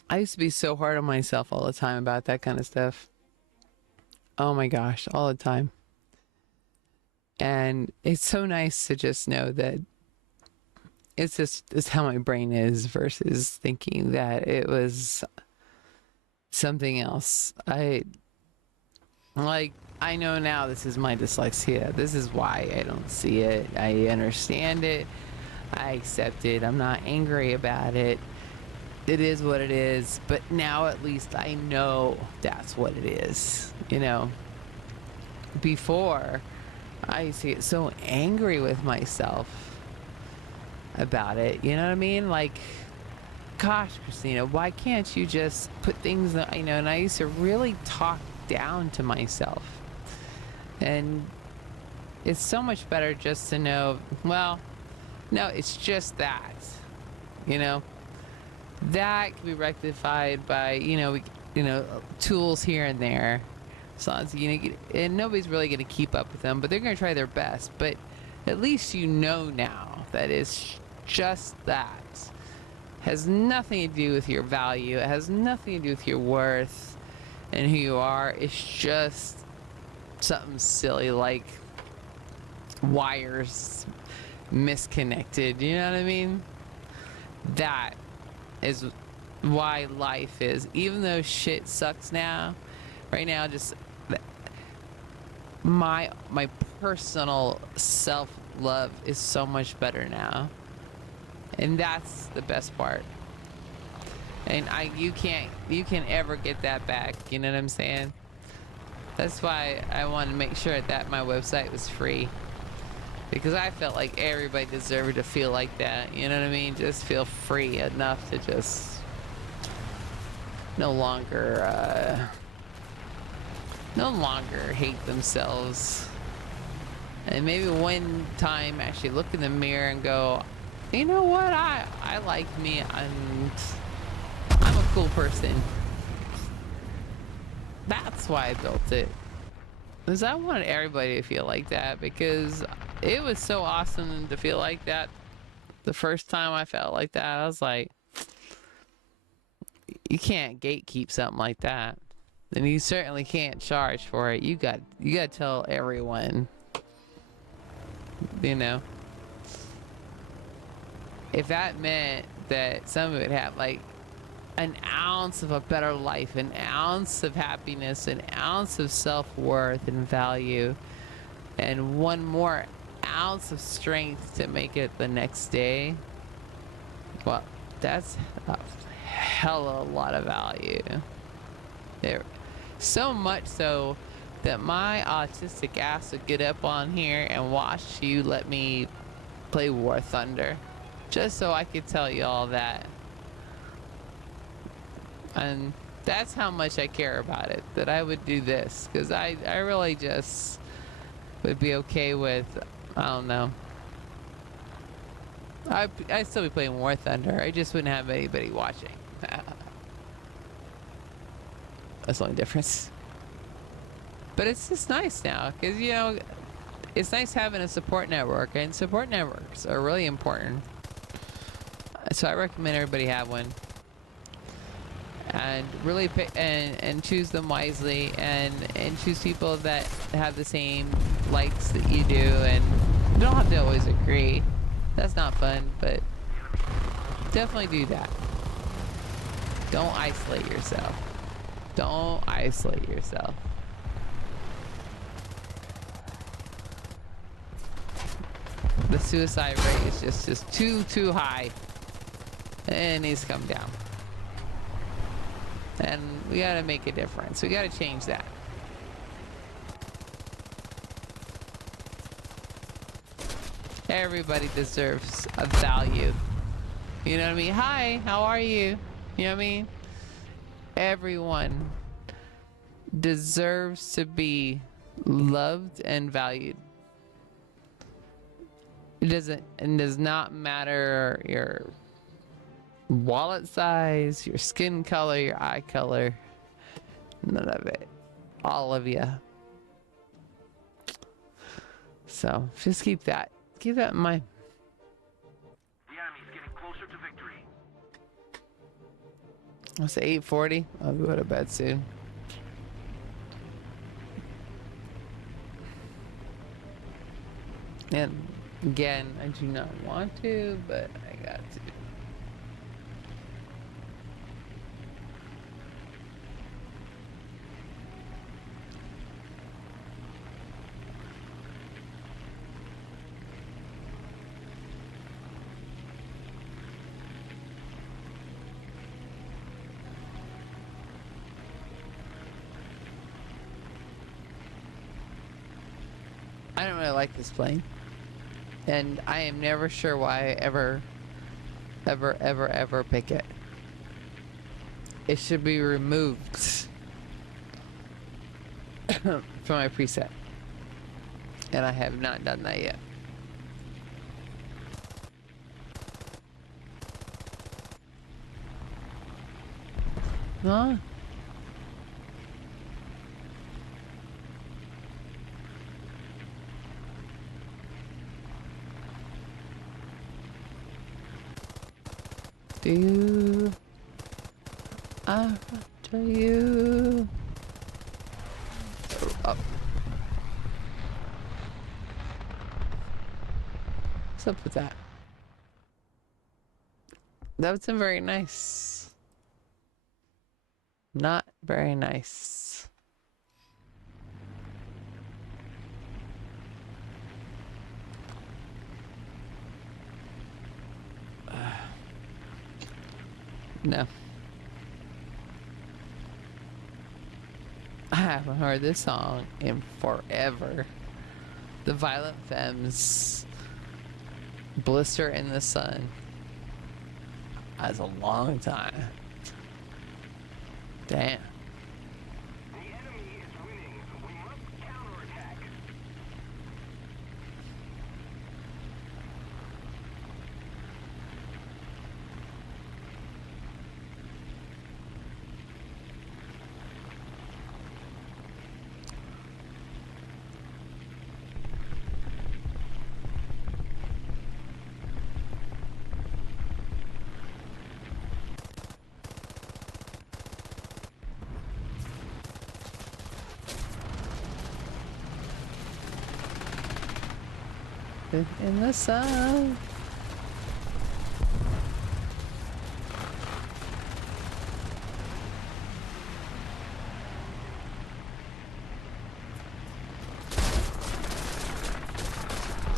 I used to be so hard on myself all the time about that kind of stuff. Oh my gosh, all the time. And it's so nice to just know that it's how my brain is versus thinking that it was something else. I know now this is my dyslexia. This is why I don't see it. I understand it. I accept it. I'm not angry about it. It is what it is. But now at least I know that's what it is. You know, before I used to get so angry with myself about it. You know what I mean? Like, gosh, Christina, why can't you just put things that, and I used to really talk down to myself. And it's so much better just to know, well, no, it's just that, you know, that can be rectified by, tools here and there. As long as and nobody's really going to keep up with them, but they're going to try their best. But at least you know now that it's just that. Has nothing to do with your value. It has nothing to do with your worth and who you are. It's just something silly like wires misconnected. You know what I mean? That is why life is, even though shit sucks now, right now, just my personal self-love is so much better now. And that's the best part. And you can't ever get that back. You know what I'm saying? That's why I wanted to make sure that my website was free. Because I felt like everybody deserved to feel like that. You know what I mean? Just feel free enough to just no longer hate themselves. And maybe one time actually look in the mirror and go, you know what? I like me, and I'm a cool person. That's why I built it. Because I wanted everybody to feel like that, because it was so awesome to feel like that. The first time I felt like that, I was like, you can't gatekeep something like that. And you certainly can't charge for it. You got to tell everyone, you know. If that meant that somebody would have like an ounce of a better life, an ounce of happiness, an ounce of self-worth and value, and one more ounce of strength to make it the next day, well, that's a hell of a lot of value. So much so that my autistic ass would get up on here and watch you let me play War Thunder, just so I could tell you all that. And that's how much I care about it, that I would do this, because I really just would be okay with, I don't know, I'd still be playing War Thunder. I just wouldn't have anybody watching. That's the only difference. But it's just nice now, because, you know, it's nice having a support network, and support networks are really important. So I recommend everybody have one. And really pick and choose them wisely, and choose people that have the same likes that you do, and you don't have to always agree. That's not fun, but definitely do that. Don't isolate yourself. Don't isolate yourself. The suicide rate is just too high. It needs to come down. And we gotta make a difference. We gotta change that. Everybody deserves a value. You know what I mean? Hi, how are you? You know what I mean? Everyone deserves to be loved and valued. It does not matter your wallet size, your skin color, your eye color. None of it. All of you. So just keep that in mind. The enemy's getting closer to victory. It's 8:40. I'll go to bed soon. And again, I do not want to, but I got to. I don't really like this plane. And I am never sure why I ever pick it. It should be removed from my preset. And I have not done that yet. Huh? Do you? After you. Oh. What's up with that? That was very nice. Not very nice. No. I haven't heard this song in forever. The Violent Femmes, Blister in the Sun. That's a long time. Damn. The enemy is winning. We must counterattack. In the sun.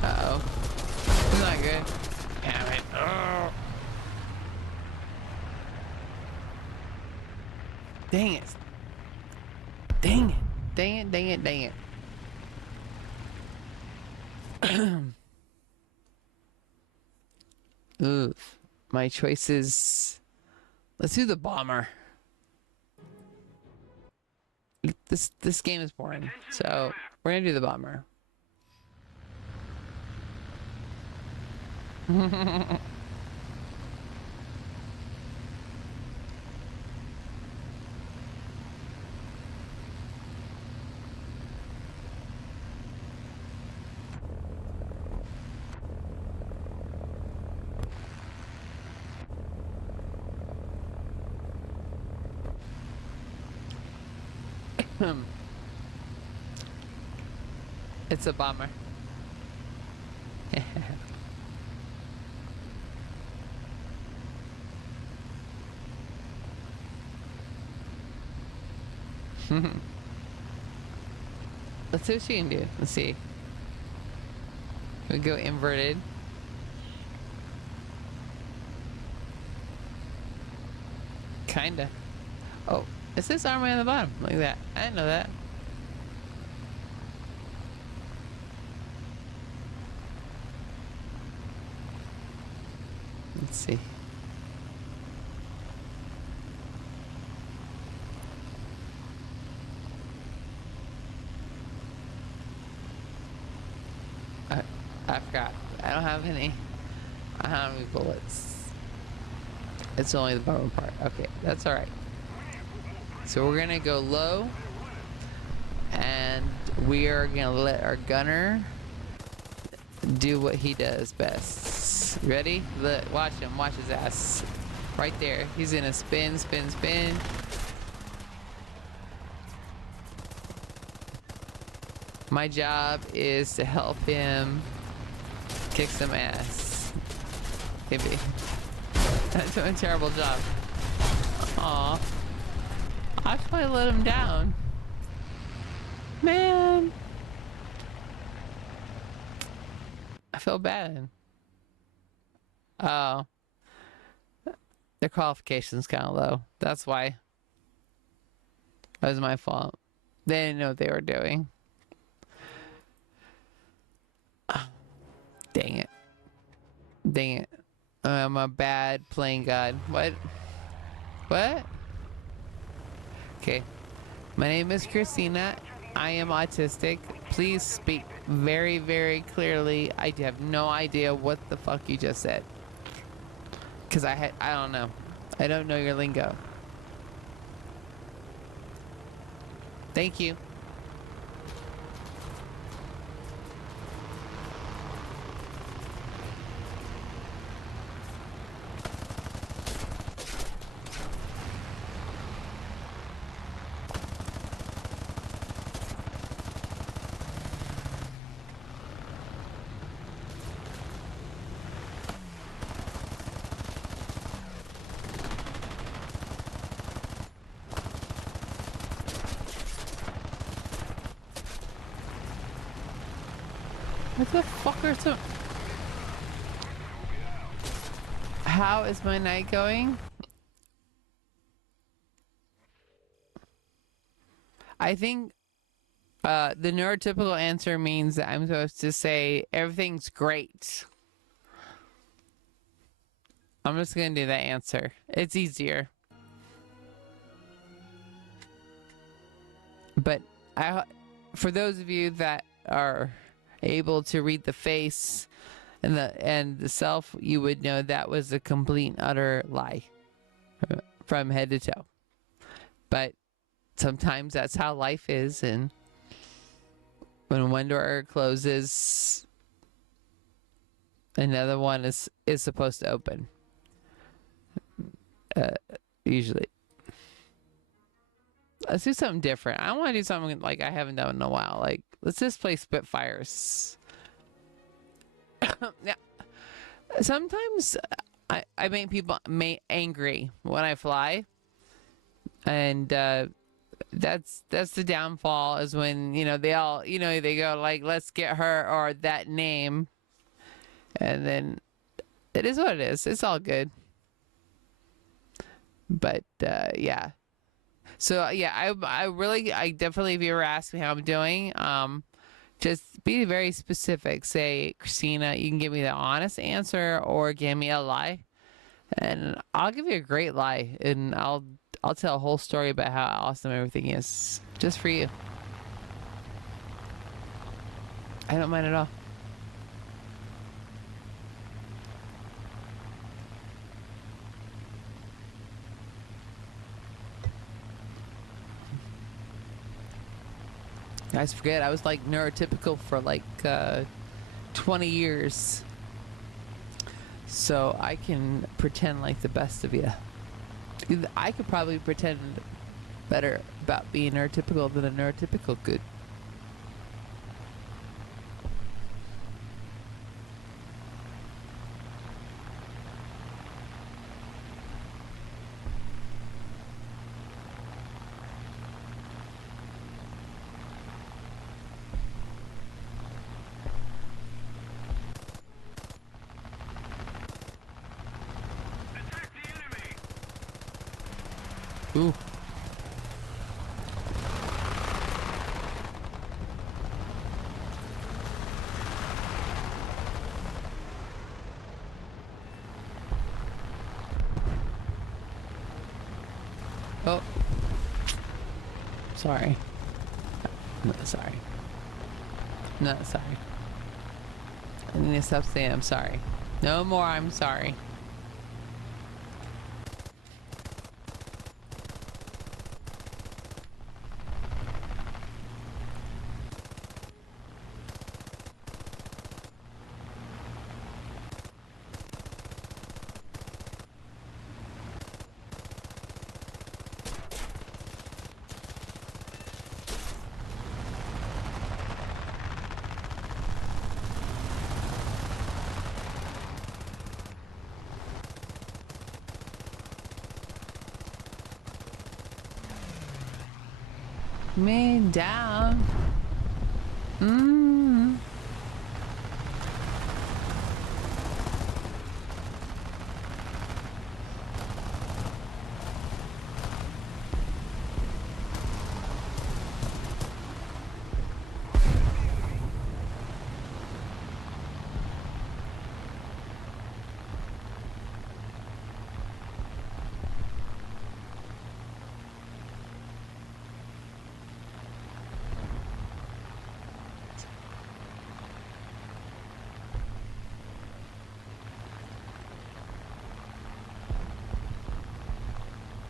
Uh-oh. It's not good. Damn it. Oh. Dang it. Dang it. Dang it, dang it, dang it. Oof. My choice is... Let's do the bomber. This game is boring. So, we're gonna do the bomber. It's a bomber. Let's see what she can do. Let's see. We go inverted. Kinda. Oh, it says armor on the bottom. Look at that. I didn't know that. Let's see. I forgot. I don't have any. I don't have any bullets. It's only the bottom part. Okay, that's alright. So we're gonna go low. And we are gonna let our gunner do what he does best. Ready? Watch him. Watch his ass. Right there. He's gonna spin, spin, spin. My job is to help him kick some ass. Maybe. I'm doing a terrible job. Aw. I probably let him down. Man. I feel bad. Oh. Their qualification's kind of low. That's why. That was my fault. They didn't know what they were doing. Dang it. Dang it. I'm a bad playing god. What? What? Okay. My name is Christina. I am autistic. Please speak very, very clearly. I have no idea what the fuck you just said. Because I don't know. I don't know your lingo. Thank you. What the fuck are some... How is my night going? I think the neurotypical answer means that I'm supposed to say everything's great. I'm just gonna do that answer. It's easier. But for those of you that are able to read the face and the self, you would know that was a complete and utter lie from head to toe. But sometimes that's how life is, and when one door closes, another one is supposed to open. Usually. Let's do something different. I want to do something like I haven't done in a while. Like, let's just play Spitfires. Yeah. Sometimes I make people angry when I fly. And that's the downfall, is when, they all, they go like, let's get her or that name. And then it is what it is. It's all good. But yeah. So yeah, I definitely, if you ever ask me how I'm doing, just be very specific. Say, Christina, you can give me the honest answer or give me a lie, and I'll give you a great lie, and I'll tell a whole story about how awesome everything is just for you. I don't mind at all. Guys, forget I was like neurotypical for like 20 years. So I can pretend like the best of you. I could probably pretend better about being neurotypical than a neurotypical could. Ooh. Sorry. No, sorry. No, sorry. I need to stop saying I'm sorry. No more I'm sorry. Me down. Mm.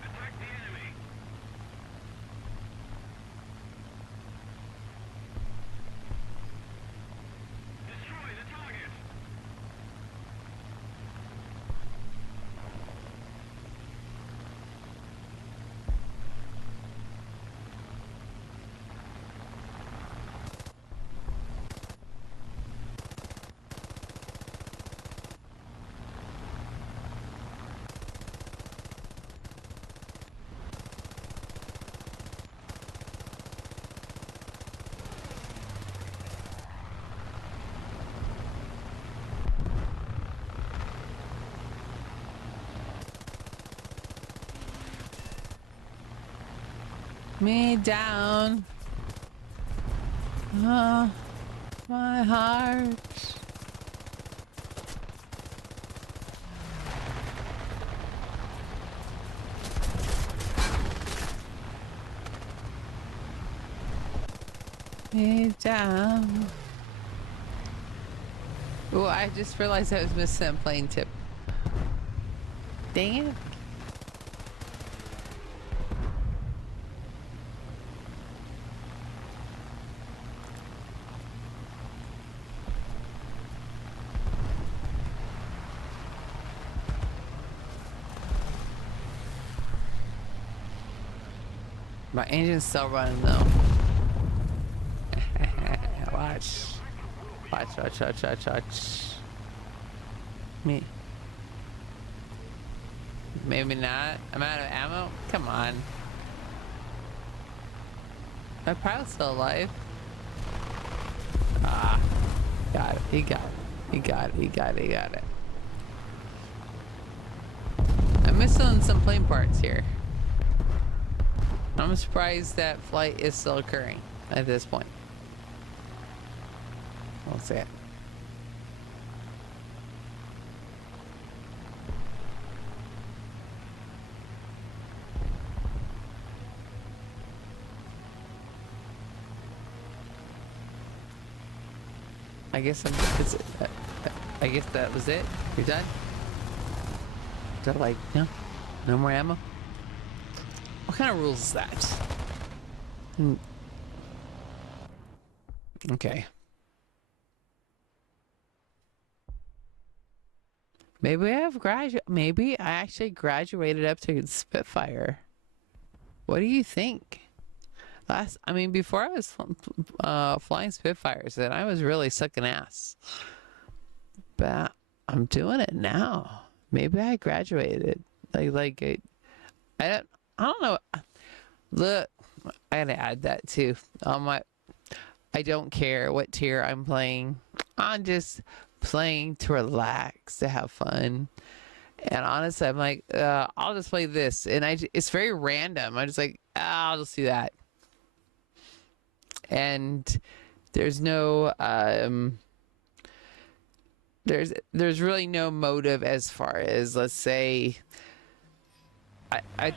Attack the enemy. Destroy the target. Me down. Ah, my heart. Me down. Oh, I just realized I was missing a plane tip. Dang it. My engine's still running though. Watch. Watch. Me. Maybe not. I'm out of ammo? Come on. My pilot's still alive. Ah. Got it. He got it. I'm missing some plane parts here. I'm surprised that flight is still occurring at this point. We'll see it. I guess I guess that was it. You're done? Is that like, no more ammo? What kind of rules is that? Okay. Maybe maybe I actually graduated up to Spitfire. What do you think? Before I was flying Spitfires, and I was really sucking ass. But I'm doing it now. Maybe I graduated. I don't know. Look, I gotta add that too. I don't care what tier I'm playing. I'm just playing to relax, to have fun. And honestly, I'm like, I'll just play this, and it's very random. I'm just like, I'll just do that. And there's no there's really no motive as far as, let's say, okay,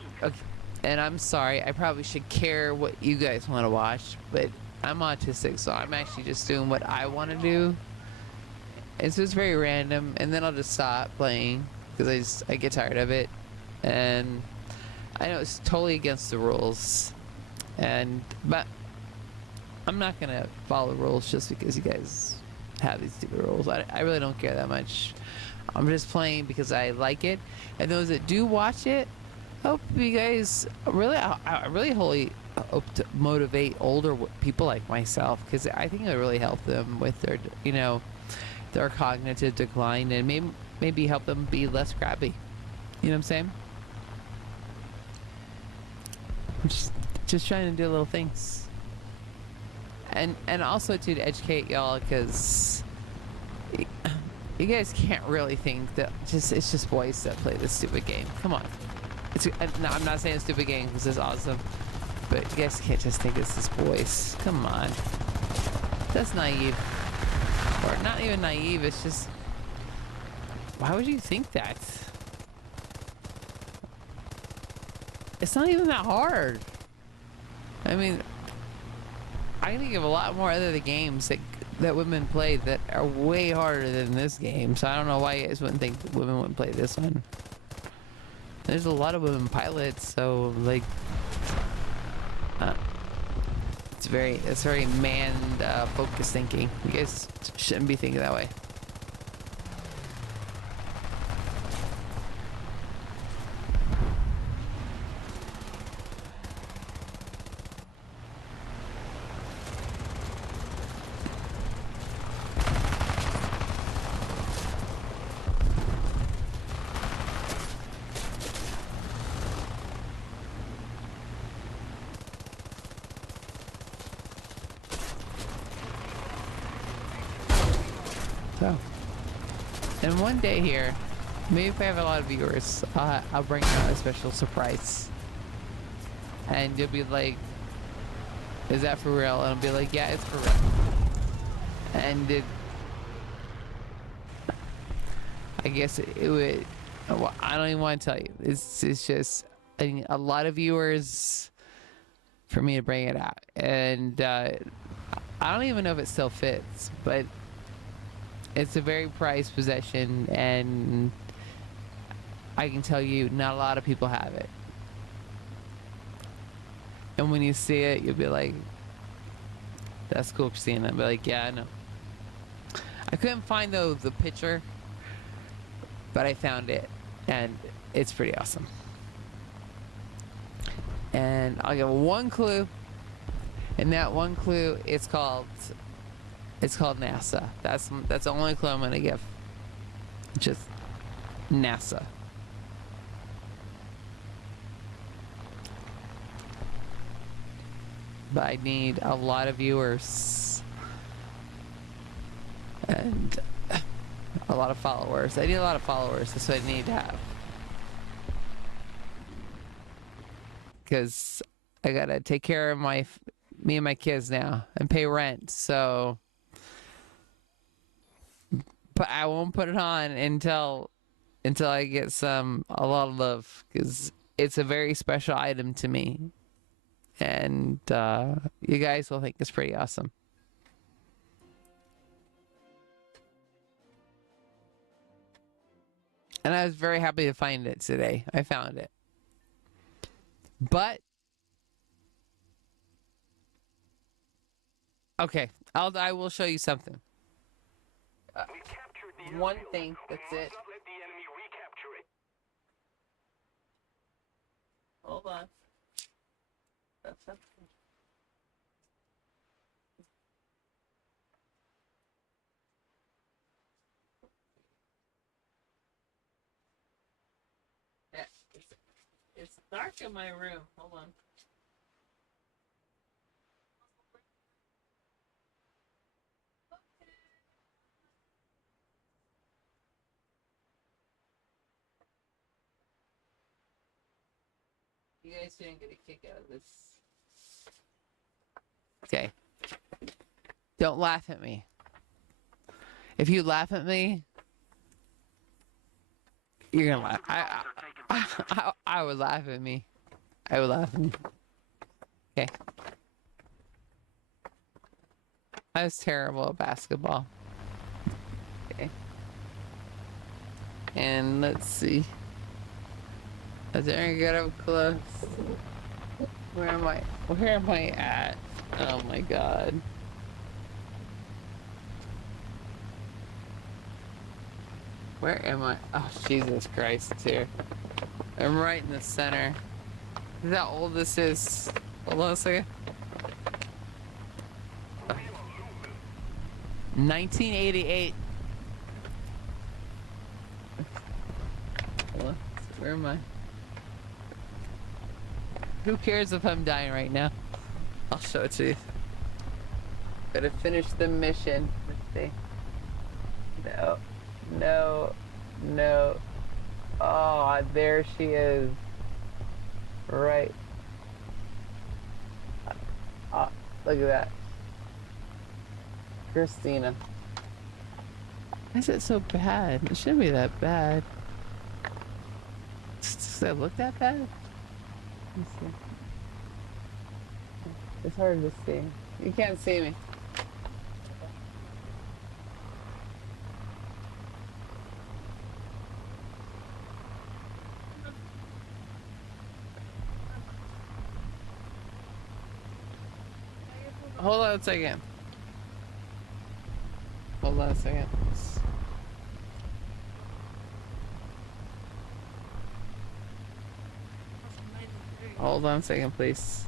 And I'm sorry, I probably should care what you guys want to watch, but I'm autistic, so I'm actually just doing what I want to do. It's just very random, and then I'll just stop playing because I get tired of it. And I know it's totally against the rules, but I'm not gonna follow the rules just because you guys have these stupid rules. I really don't care that much. I'm just playing because I like it, and those that do watch it, hope you guys really, I really hope to motivate older people like myself, because I think it would really help them with their, their cognitive decline, and maybe help them be less crabby. You know what I'm saying? I'm just trying to do little things, and also to educate y'all, because you guys can't really think that it's just boys that play this stupid game. Come on. No, I'm not saying stupid game because it's awesome, but you guys can't just think it's just boys. Come on. That's naive. Or not even naive, it's just... Why would you think that? It's not even that hard. I mean, I can think of a lot more other games that women play that are way harder than this game, so I don't know why you guys wouldn't think that women wouldn't play this one. There's a lot of women pilots, so like, it's very man focused thinking. You guys shouldn't be thinking that way. So, and one day here, maybe if I have a lot of viewers, I'll bring out a special surprise. And you'll be like, is that for real? And I'll be like, yeah, it's for real. And I guess it would, well, I don't even want to tell you. It's just a lot of viewers for me to bring it out. And I don't even know if it still fits, but it's a very prized possession, and I can tell you not a lot of people have it. And when you see it, you'll be like, that's cool, Christina. I'll be like, yeah, I know. I couldn't find the picture, but I found it, and it's pretty awesome. And I'll give one clue, and that one clue is called NASA. That's the only clue I'm gonna give. Just NASA. But I need a lot of viewers and a lot of followers. I need a lot of followers. That's what I need to have. Because I gotta take care of me and my kids now and pay rent. So, but I won't put it on until I get a lot of love, because it's a very special item to me. And you guys will think it's pretty awesome. And I was very happy to find it today. I found it. But okay, I will show you something. We captured the One airfield. thing, that's We it. must not let the enemy recapture it. Hold on. That's something. Yeah, it's dark in my room. Hold on. You guys didn't get a kick out of this. Okay. Don't laugh at me. If you laugh at me, you're gonna laugh. I would laugh at me. I would laugh. Okay. I was terrible at basketball. Okay. And let's see. Is there any good up close? Where am I? Where am I at? Oh my god. Where am I? Oh, Jesus Christ, it's here. I'm right in the center. Is that how old this is? Hold on a second. 1988. Hold on. Where am I? Who cares if I'm dying right now? I'll show it to you. Gotta finish the mission. Let's see. No. No. No. Oh, there she is. Right. Look at that. Christina. Why is it so bad? It shouldn't be that bad. Does it look that bad? Let's see. It's hard to see. You can't see me. Hold on a second. Hold on a second. Hold on a second, please.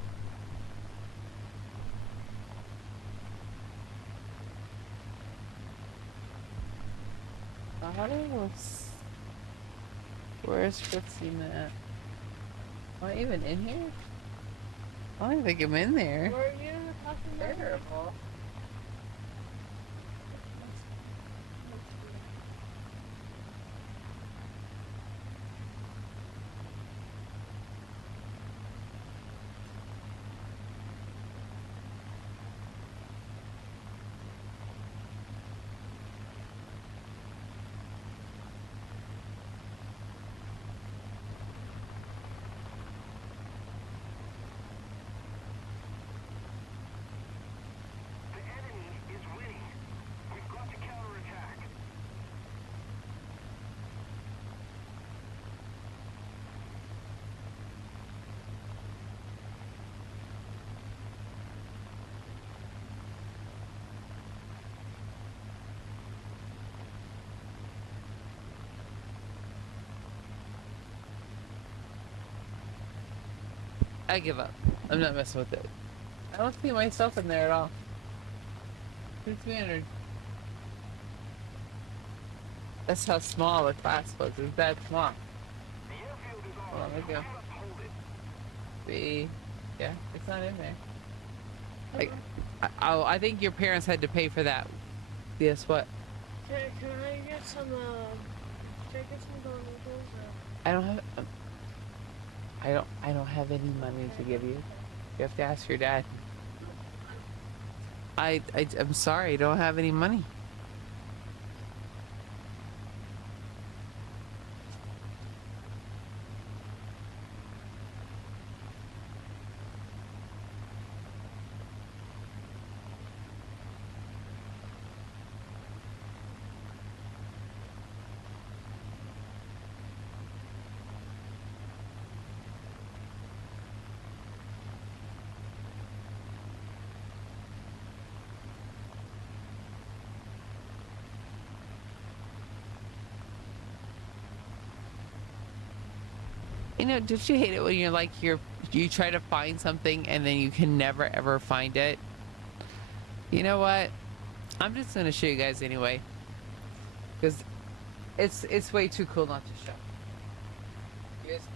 Where's Christina at? Am I even in here? I don't even think I'm in there. Were you in the costume? Terrible. The enemy is winning. We've got to counterattack. I give up. I'm not messing with it. I don't see myself in there at all. 300. That's how small the class was. It was that small. The airfield is Hold on. on, let go. Let us hold it. See? Yeah, it's not in there. Like, I think your parents had to pay for that. Guess what? Can I get some, can I get some noodles? I don't have. I don't have any money to give you. You have to ask your dad. I'm sorry. I don't have any money. You know, don't you hate it when you're like you try to find something and then you can never ever find it? You know what? I'm just gonna show you guys anyway, because it's way too cool not to show. You guys-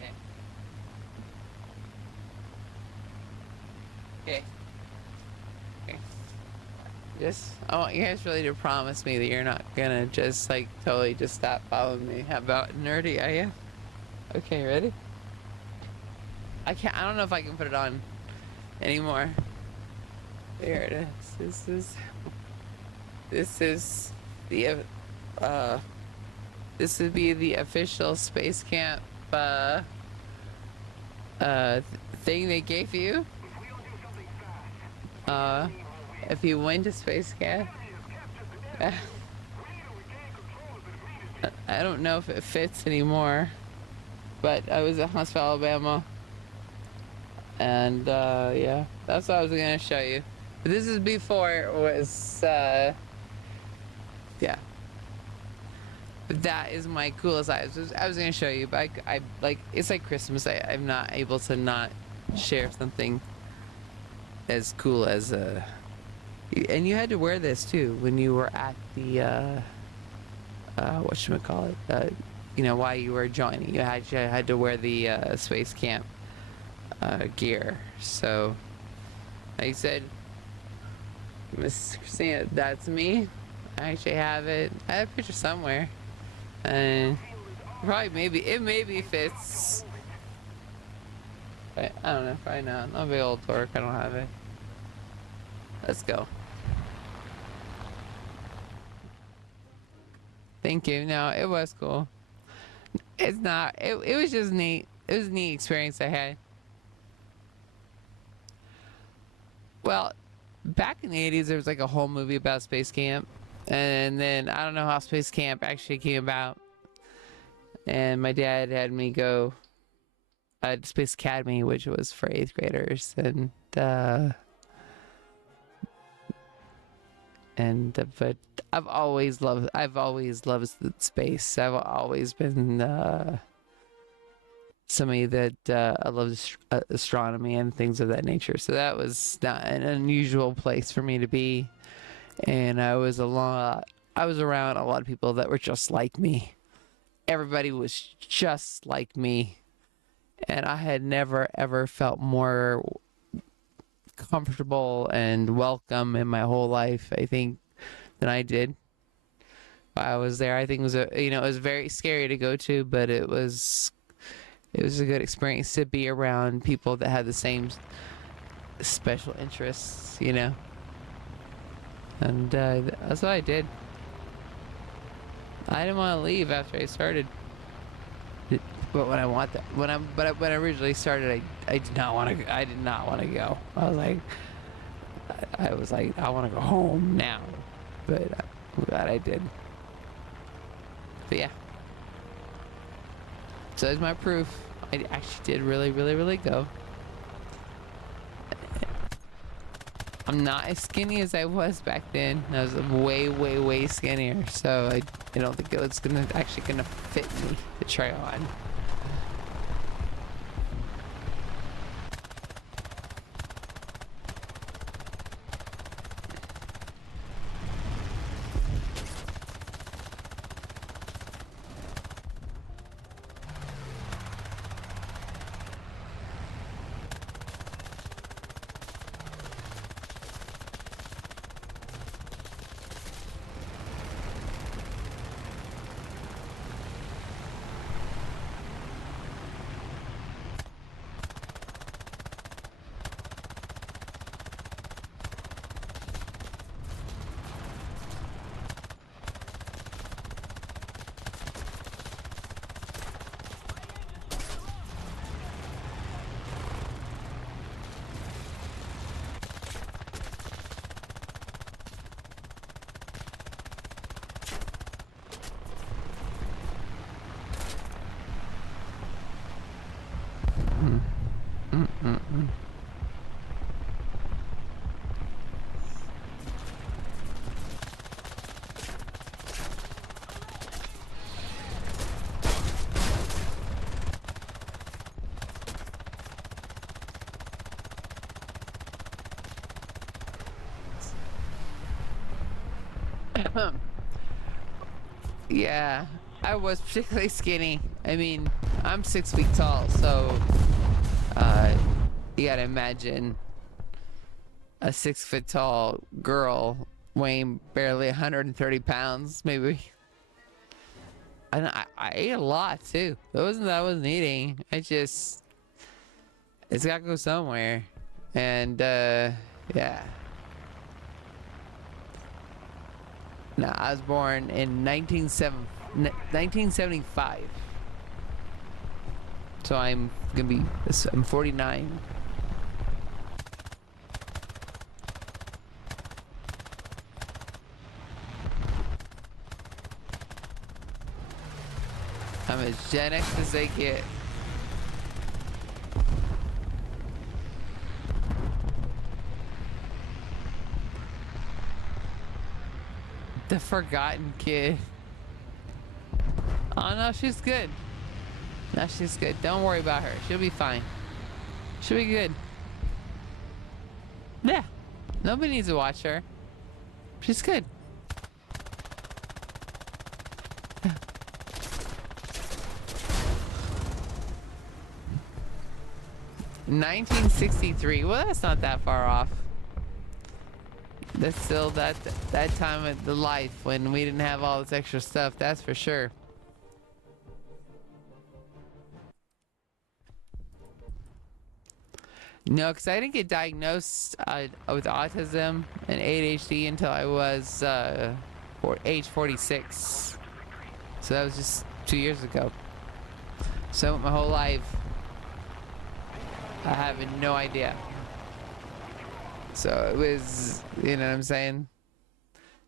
Okay. Okay. Okay. Just, I want you guys really to promise me that you're not gonna just like totally just stop following me. How about nerdy I am? Okay, ready? I don't know if I can put it on anymore. There it is. This is the uh this would be the official space camp uh thing they gave you uh if you went to space camp. I don't know if it fits anymore, but I was at Huntsville, Alabama, and yeah, that's what I was gonna show you. But this is before it was yeah. But that is my coolest eyes. I was gonna show you, but I like it's like Christmas. I'm not able to not share something as cool as and you had to wear this too when you were at the whatchamacallit, you know, while you were joining. You had to wear the space camp gear. So like I said, Miss Christina, that's me. I actually have it. I have a picture somewhere. And probably it maybe fits. But I don't know, probably not. I'm a big old dork, I don't have it. Let's go. Thank you. No, it was cool. It's not. It was just neat. It was a neat experience I had. Well, back in the 80s, there was like a whole movie about Space Camp. And then I don't know how Space Camp actually came about. And my dad had me go to Space Academy, which was for 8th graders. But I've always loved space. I've always been somebody that I loved astronomy and things of that nature. So that was not an unusual place for me to be. And I was around a lot of people that were just like me. Everybody was just like me. And I had never ever felt more comfortable and welcome in my whole life, I think, than I did while I was there. I think it was it was very scary to go to, but it was a good experience to be around people that had the same special interests, you know. And that's what I did. I didn't want to leave after I started. But when I originally started, I did not want to. I did not want to go. I was like, I want to go home now. But I'm glad I did. But yeah. So there's my proof. I actually did really, really, really go. I'm not as skinny as I was back then. I was way, way, way skinnier. So I don't think it's actually gonna fit me to try on. Yeah, I was particularly skinny. I mean, I'm 6 feet tall, so you gotta imagine a 6 foot tall girl weighing barely 130 pounds, maybe. And I ate a lot too. It wasn't that I wasn't eating. It's gotta go somewhere. And yeah. No, I was born in 1975. So I'm 49. I'm as Gen X as they get. The forgotten kid. Oh no, she's good. No, she's good. Don't worry about her. She'll be fine. She'll be good. Yeah. Nobody needs to watch her. She's good. 1963. Well, that's not that far off. That's still that time of the life when we didn't have all this extra stuff. That's for sure. No, because I didn't get diagnosed with autism and ADHD until I was age 46. So that was just 2 years ago. So my whole life, I have no idea. So it was, you know what I'm saying?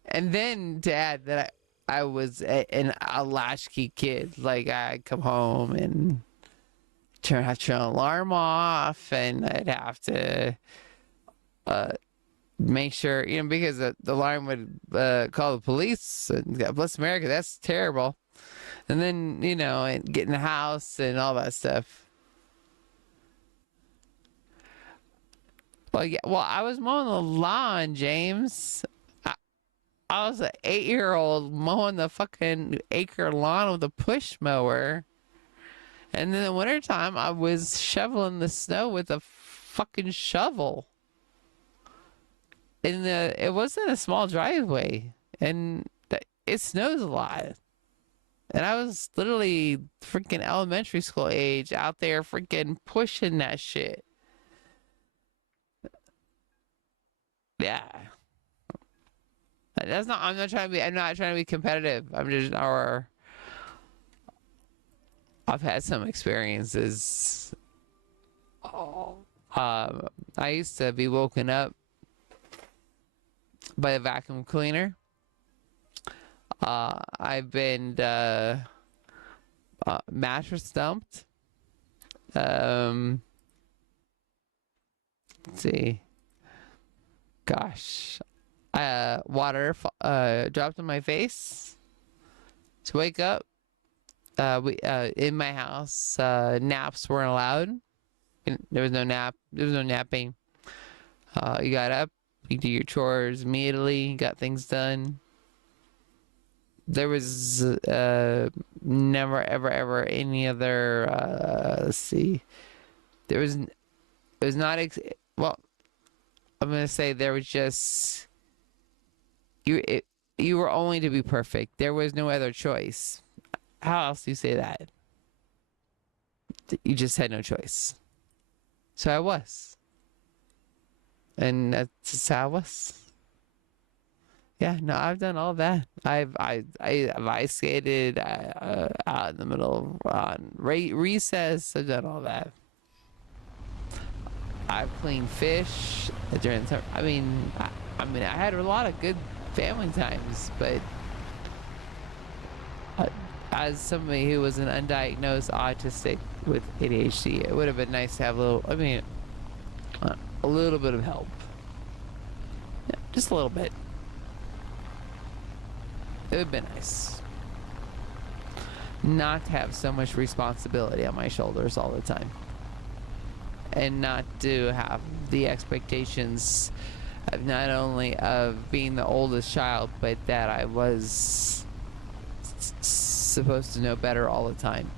And then to add that I was a latchkey kid. Like I'd come home and have to turn an alarm off, and I'd have to make sure, you know, because the alarm would call the police. And God bless America, that's terrible. And then, you know, and get in the house and all that stuff. Well, yeah, well, I was mowing the lawn, James. I was an 8-year-old mowing the fucking acre lawn with a push mower. And then in the wintertime, I was shoveling the snow with a fucking shovel. And it wasn't a small driveway. And it snows a lot. And I was literally freaking elementary school age out there freaking pushing that shit. Yeah. I'm not trying to be competitive. I've had some experiences. I used to be woken up by a vacuum cleaner. I've been mattress dumped. Let's see. Gosh. Water dropped on my face to wake up. In my house, naps weren't allowed. There was no nap. There was no napping. You got up, you do your chores immediately, you got things done. There was never, ever any other. Let's see. It was not. Well, I'm gonna say there was just you were only to be perfect. There was no other choice. How else do you say that? You just had no choice. So I was. And that's how I was. Yeah, no, I've done all that. I've ice skated out in the middle of recess. I've done all that. I've cleaned fish during the summer. I mean, I had a lot of good family times, but as somebody who was an undiagnosed autistic with ADHD, it would have been nice to have a little bit of help. Yeah, just a little bit. It would have been nice. Not to have so much responsibility on my shoulders all the time. And not to have the expectations of not only of being the oldest child, but that I was supposed to know better all the time.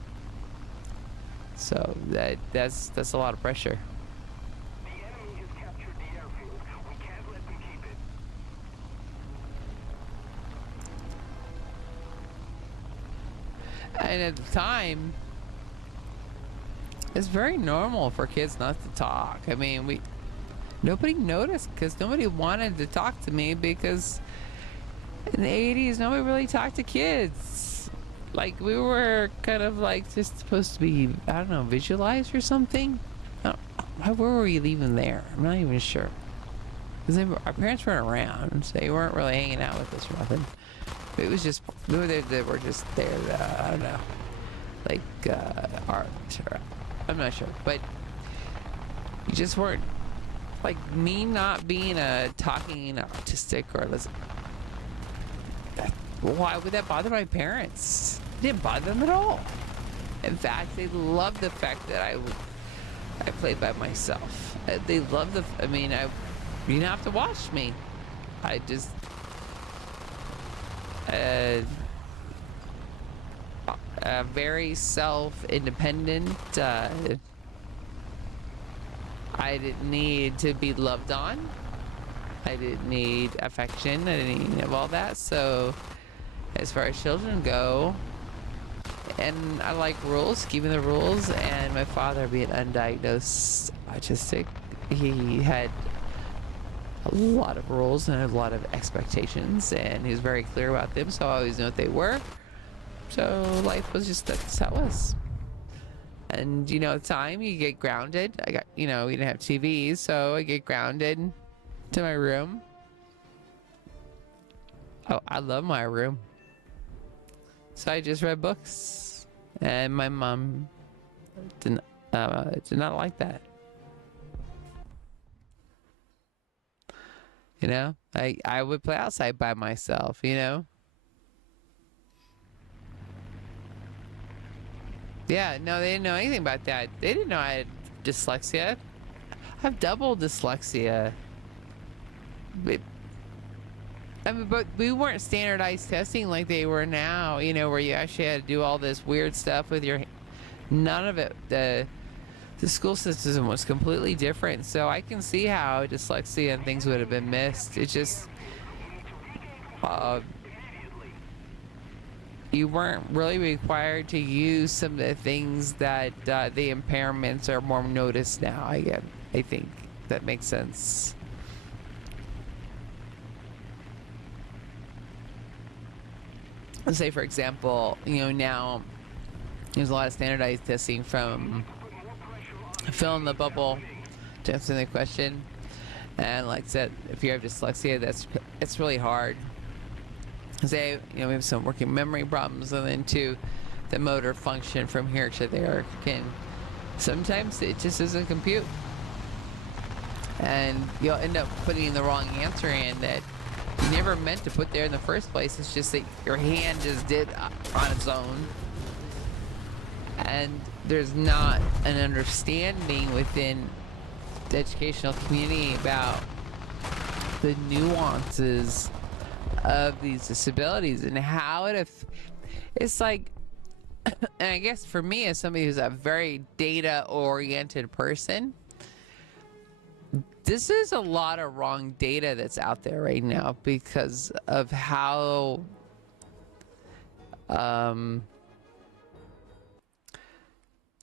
So that's a lot of pressure. The enemy has captured the airfield. We can't let them keep it. And at the time, it's very normal for kids not to talk. I mean, nobody noticed because nobody wanted to talk to me because in the 80s, nobody really talked to kids. Like, we were kind of like just supposed to be, I don't know, visualized or something. Where were we leaving there? I'm not even sure. Because our parents weren't around, so they weren't really hanging out with us or nothing. It was just, we were there, they were just there, I don't know, like art, or, I'm not sure. But you just weren't, like, me not being a talking autistic or listen. Why would that bother my parents? It didn't bother them at all. In fact, they loved the fact that I played by myself. They loved the, I mean, you didn't have to watch me. I just, very self-independent. I didn't need to be loved on. I didn't need affection. I didn't need any of all that. So, as far as children go, and I like rules, keeping the rules, and my father being undiagnosed autistic, he had a lot of rules and a lot of expectations, and he was very clear about them, so I always knew what they were. So life was just, that's how it was. And, you know, at the time, you get grounded. I got, you know, we didn't have TVs, so I get grounded to my room. Oh, I love my room. So I just read books, and my mom did not like that. You know, I would play outside by myself, you know. Yeah, no, they didn't know anything about that. They didn't know I had dyslexia. I have double dyslexia. I mean, but we weren't standardized testing like they were now, you know, where you actually had to do all this weird stuff with your... None of it. The school system was completely different, so I can see how dyslexia and things would have been missed. It just... you weren't really required to use some of the things that the impairments are more noticed now. I think that makes sense. Let's say, for example, you know, now there's a lot of standardized testing from fill in the bubble to answer the question. And like I said, if you have dyslexia, it's really hard. Say, you know, we have some working memory problems, and then too, the motor function from here to there can, sometimes it just doesn't compute. And you'll end up putting the wrong answer in that you never meant to put there in the first place. It's just that your hand just did on its own. And there's not an understanding within the educational community about the nuances of these disabilities and how it's like, and I guess for me, as somebody who's a very data-oriented person, this is a lot of wrong data that's out there right now because of how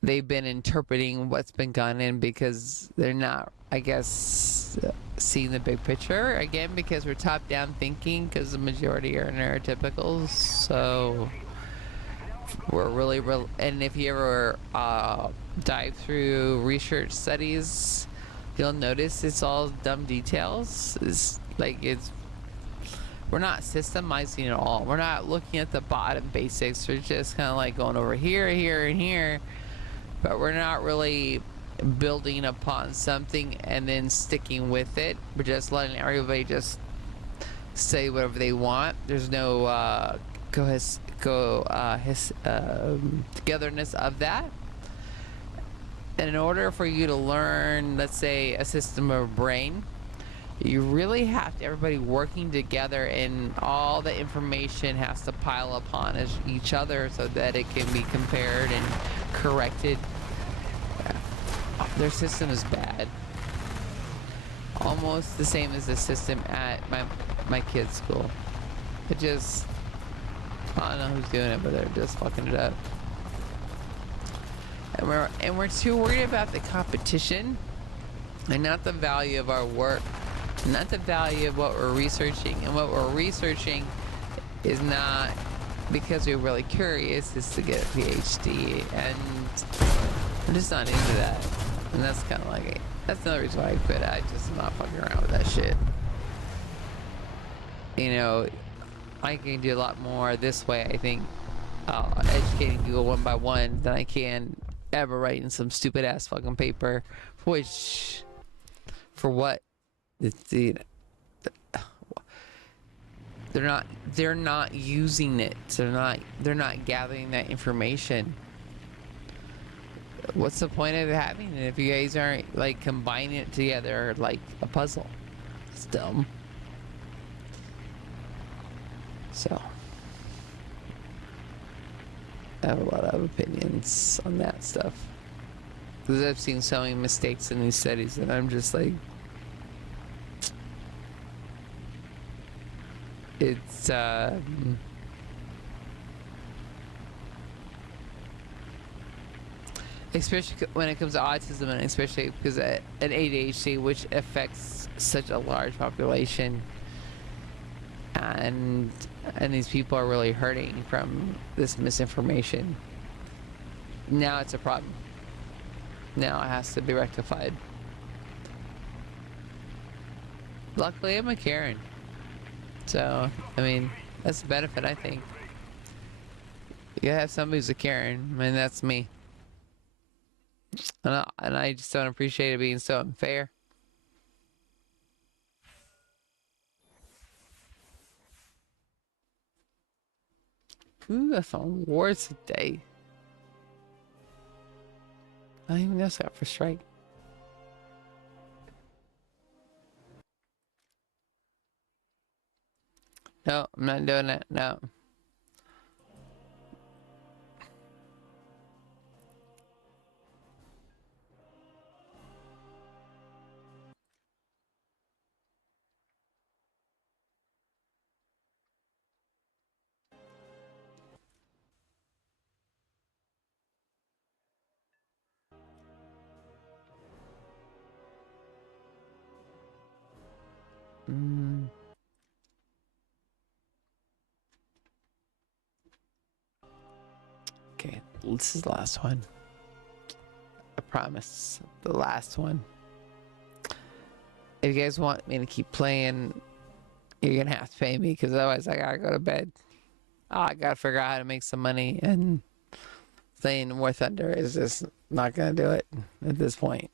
they've been interpreting what's been gone in, because they're not, I guess, seeing the big picture again, because we're top-down thinking, because the majority are neurotypicals. So we're really and if you ever dive through research studies, you'll notice it's all dumb details. It's like, we're not systemizing at all. We're not looking at the bottom basics. We're just kind of like going over here, here, and here, but we're not really building upon something and then sticking with it. We're just letting everybody just say whatever they want. There's no togetherness of that. And in order for you to learn, let's say, a system of a brain, you really have to, everybody working together, and all the information has to pile upon each other so that it can be compared and corrected. Their system is bad. Almost the same as the system at my kid's school. It just, I don't know who's doing it, but they're just fucking it up. And we're too worried about the competition and not the value of our work, not the value of what we're researching. And what we're researching is not because we're really curious, is to get a PhD, and I'm just not into that. And that's kind of like, that's another reason why I quit. I just am not fucking around with that shit. You know, I can do a lot more this way, I think, educating people one by one than I can ever writing some stupid ass fucking paper, which, for what? It's, you know, they're not using it. They're not gathering that information. What's the point of having it if you guys aren't like combining it together like a puzzle? It's dumb. So I have a lot of opinions on that stuff because I've seen so many mistakes in these studies, and I'm just like, it's especially when it comes to autism, and especially because an ADHD, which affects such a large population, and these people are really hurting from this misinformation. Now it's a problem. Now it has to be rectified. Luckily, I'm a Karen, so I mean that's a benefit, I think. You gotta have somebody who's a Karen. I mean, that's me. And I just don't appreciate it being so unfair. Ooh, that's on awards today. I don't even know that for strike. No, I'm not doing that. No. Mm. Okay, this is the last one. I promise. The last one. If you guys want me to keep playing, you're gonna have to pay me, because otherwise I gotta go to bed. I gotta figure out how to make some money, and playing War Thunder is just not gonna do it at this point.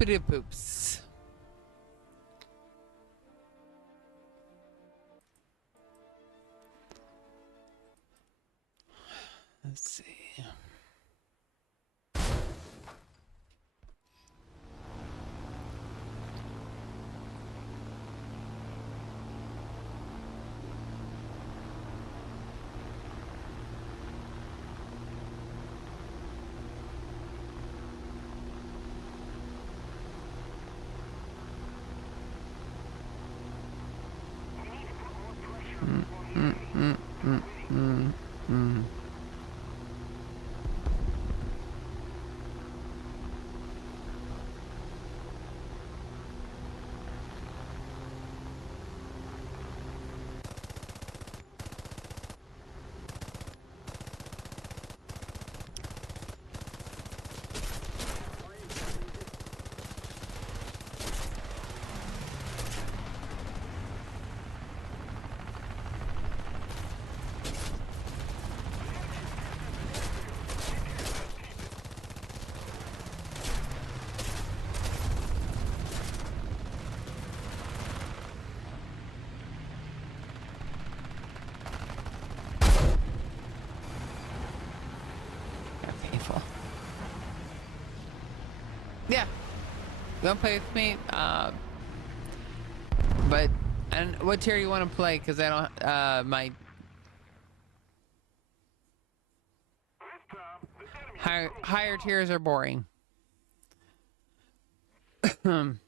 Poopity poops. Let's see. Mm, mm, mm, mm, mm. Painful. Yeah, you wanna play with me? But and what tier you want to play? Because I don't. My higher tiers are boring. And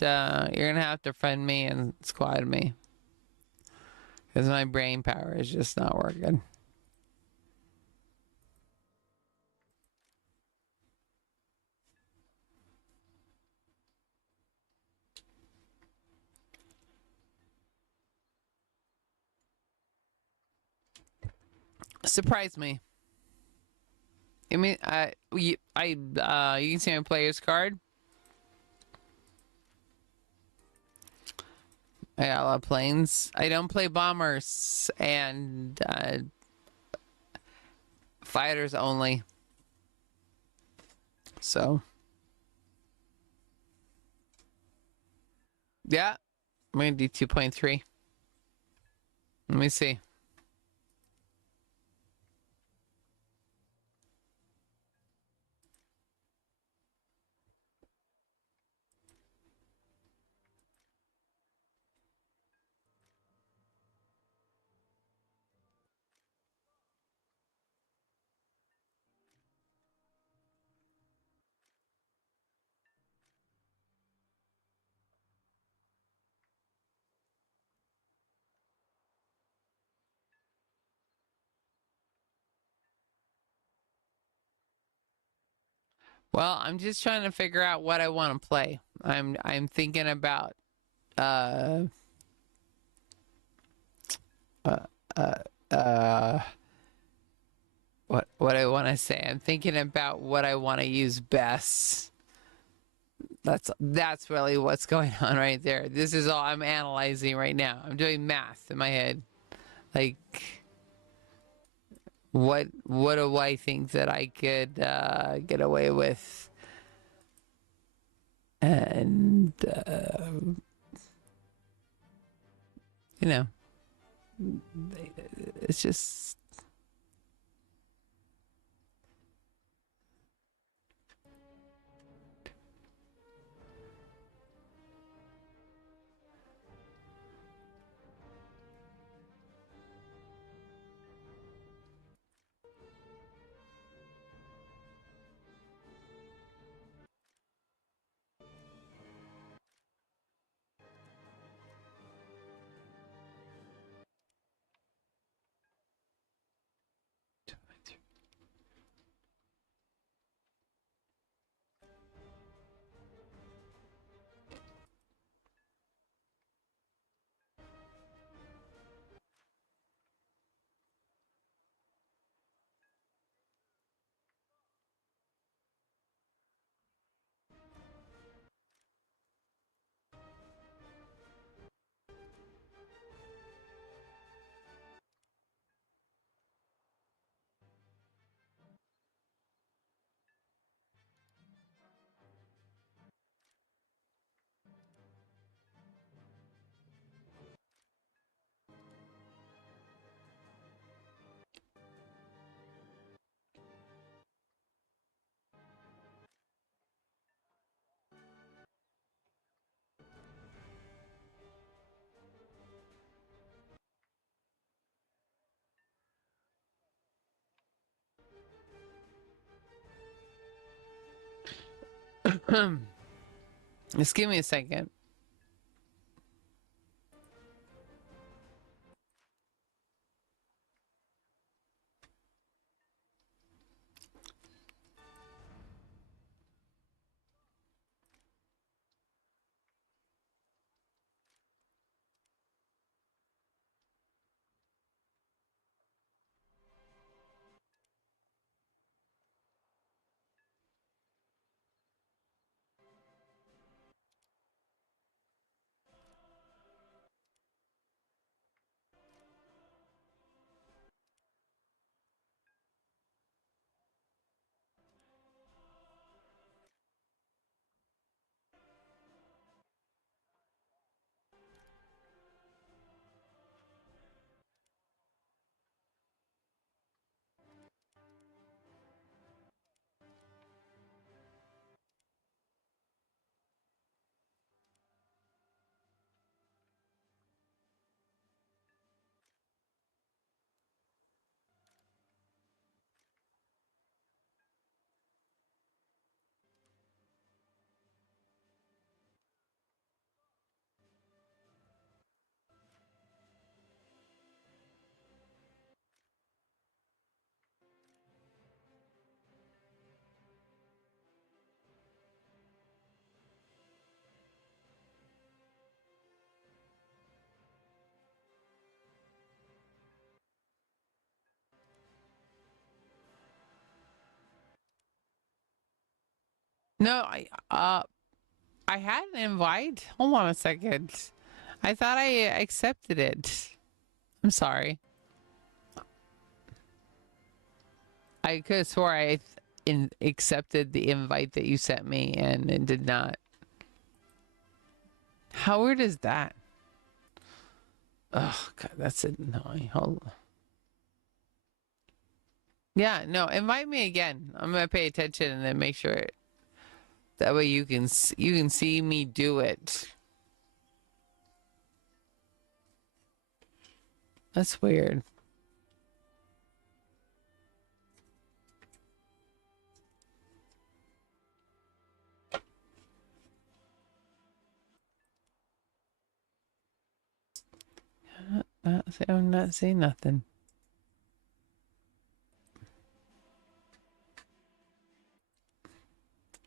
you're gonna have to friend me and squad me because my brain power is just not working. Surprise me. I mean, you can see my player's card. I got a lot of planes. I don't play bombers and fighters only. So, yeah, I'm gonna do 2.3. Let me see. Well, I'm just trying to figure out what I want to play. I'm thinking about uh uh uh, uh what I want to say. I'm thinking about what I want to use best. That's really what's going on right there. This is all I'm analyzing right now. I'm doing math in my head. Like what do I think that I could get away with? And you know, it's just Just give me a second. No, I had an invite. Hold on a second. I thought I accepted it. I'm sorry. I could have swore I accepted the invite that you sent me and it did not. How weird is that? Oh god, that's annoying. Hold on. Yeah, no, invite me again. I'm gonna pay attention and then make sure that way you can see me do it. That's weird. I'm not saying nothing.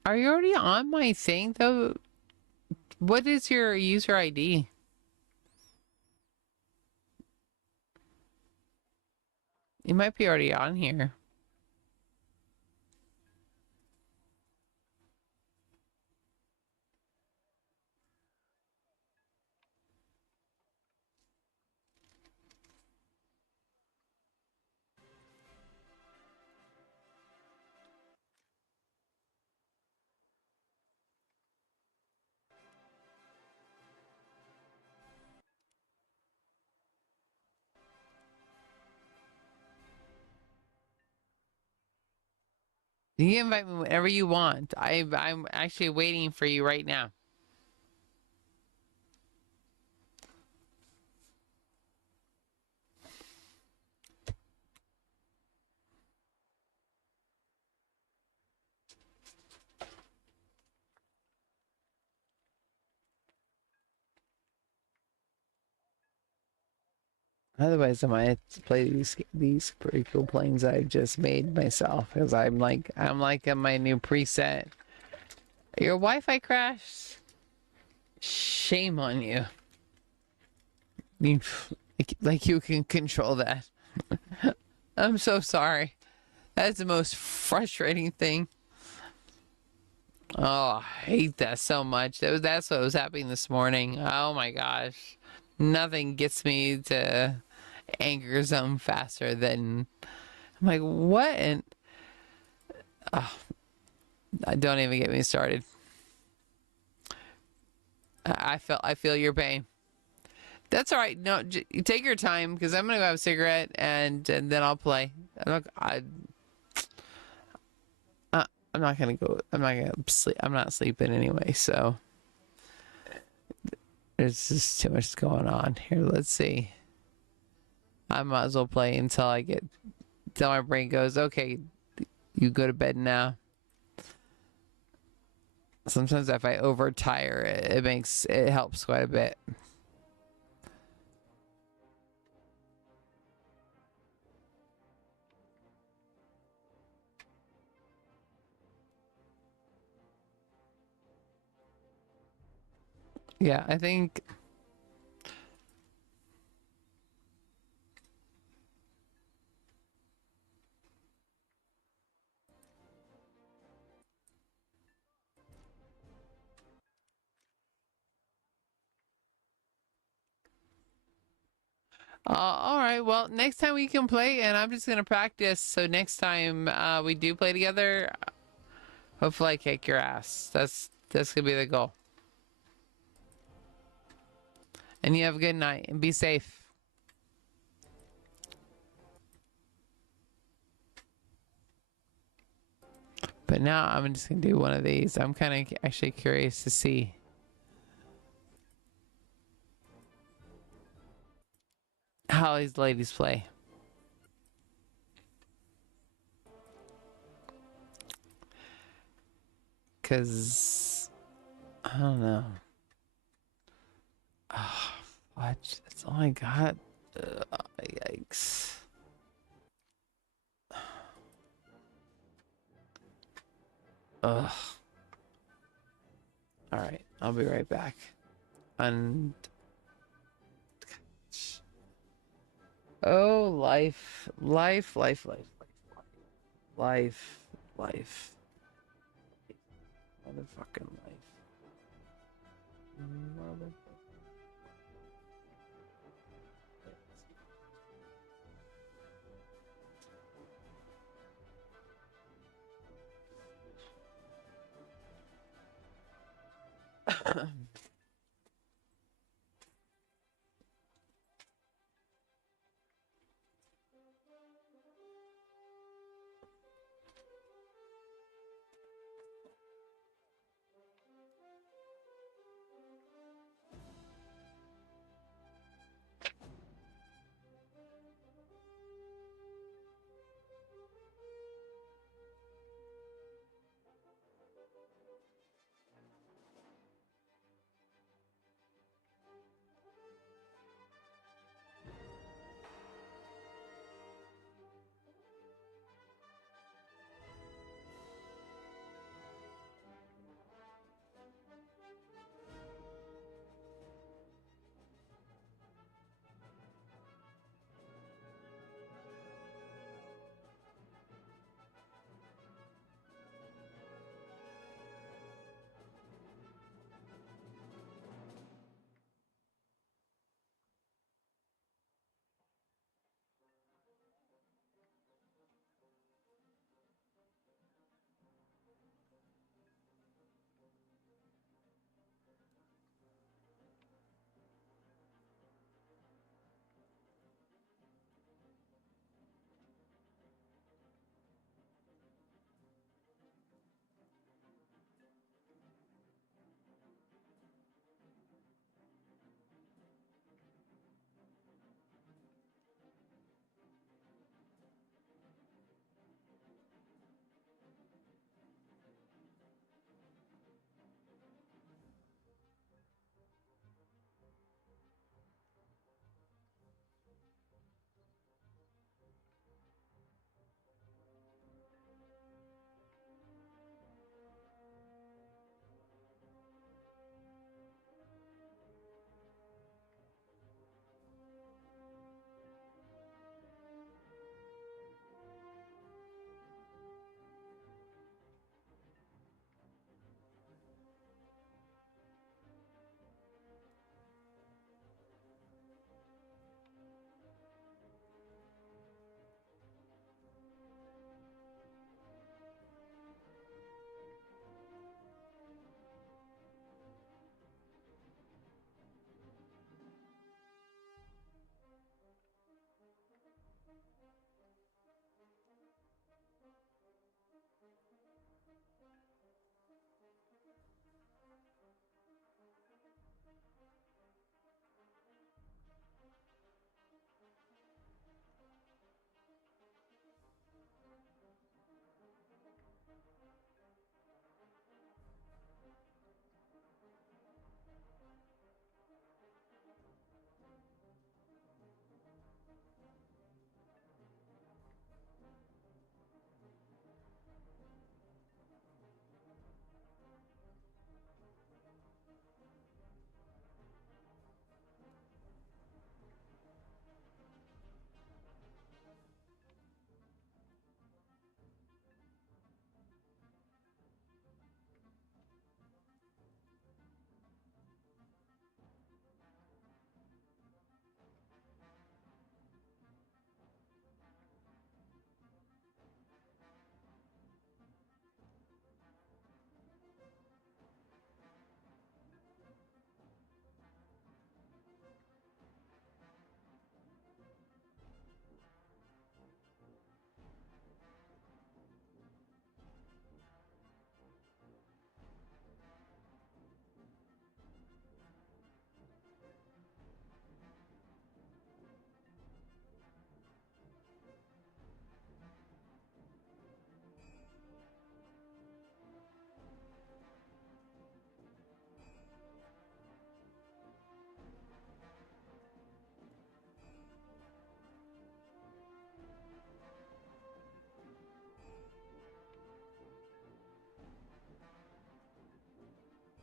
Are you already on my thing though? What is your user ID? You might be already on here. You can invite me whenever you want. I'm actually waiting for you right now. Otherwise, I might play these pretty cool planes I just made myself because I'm like in my new preset. Your Wi-Fi crashed. Shame on you. You like you can control that. I'm so sorry. That's the most frustrating thing. Oh, I hate that so much. That's what was happening this morning. Oh my gosh. Nothing gets me to anger zone faster than I'm like, what? And don't even get me started. I feel your pain. That's all right. No, take your time because I'm gonna go have a cigarette and then I'll play. I'm not gonna go. I'm not gonna sleep. I'm not sleeping anyway. So there's just too much going on here. Let's see. I might as well play until my brain goes, okay, you go to bed now. Sometimes if I overtire it helps quite a bit. Yeah, I think all right. Well, next time we can play, and I'm just gonna practice. So next time we do play together, hopefully I kick your ass. That's gonna be the goal. And you have a good night and be safe. But now I'm just gonna do one of these. I'm kind of actually curious to see how these ladies play. Cause I don't know. Oh, fudge. That's all I got. Yikes. Ugh. All right, I'll be right back. And oh, life, motherfucking life, mother.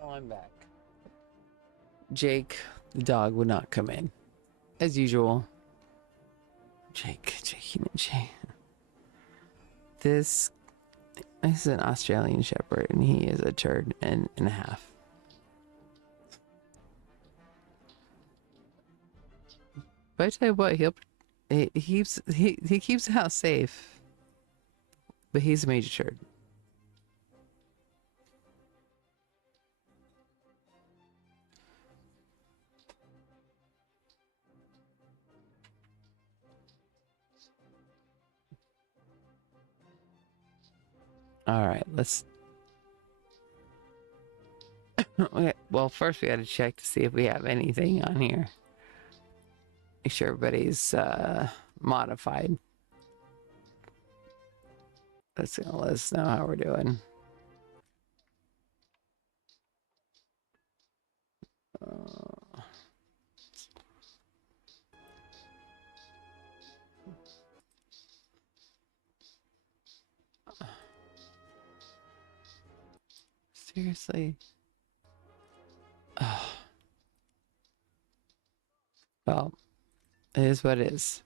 Oh, I'm back. Jake, the dog, would not come in. As usual. Jake. This is an Australian Shepherd, and he is a turd and a half. But I tell you what, he keeps the house safe. But he's a major turd. All right, let's. Okay, well, first we got to check to see if we have anything on here. Make sure everybody's modified. That's gonna let us know how we're doing. Seriously. Well, it is what it is.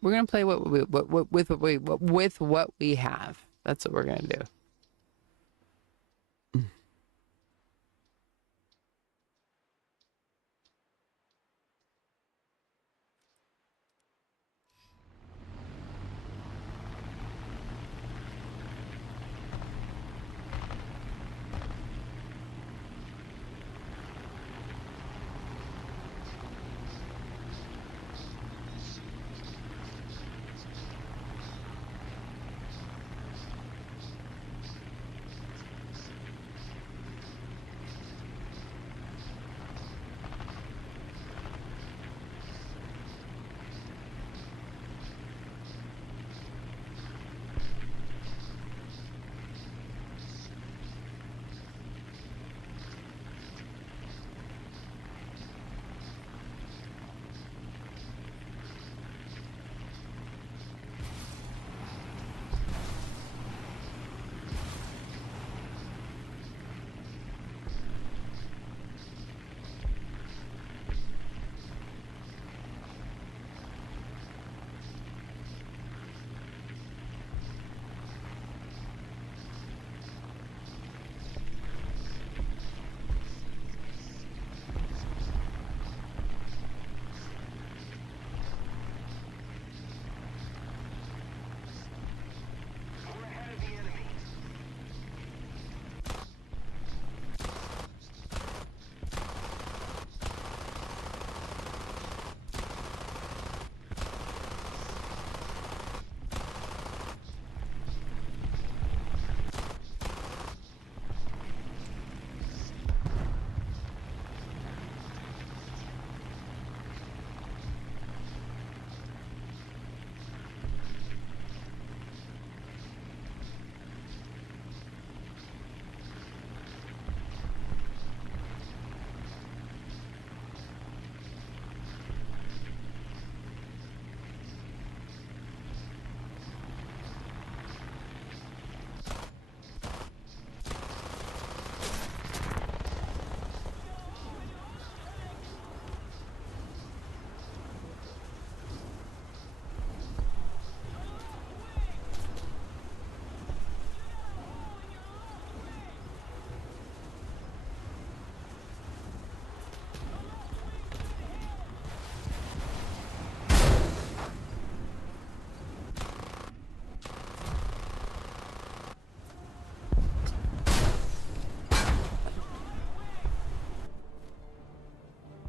We're gonna play with what we have. That's what we're gonna do. We're ahead of the enemy.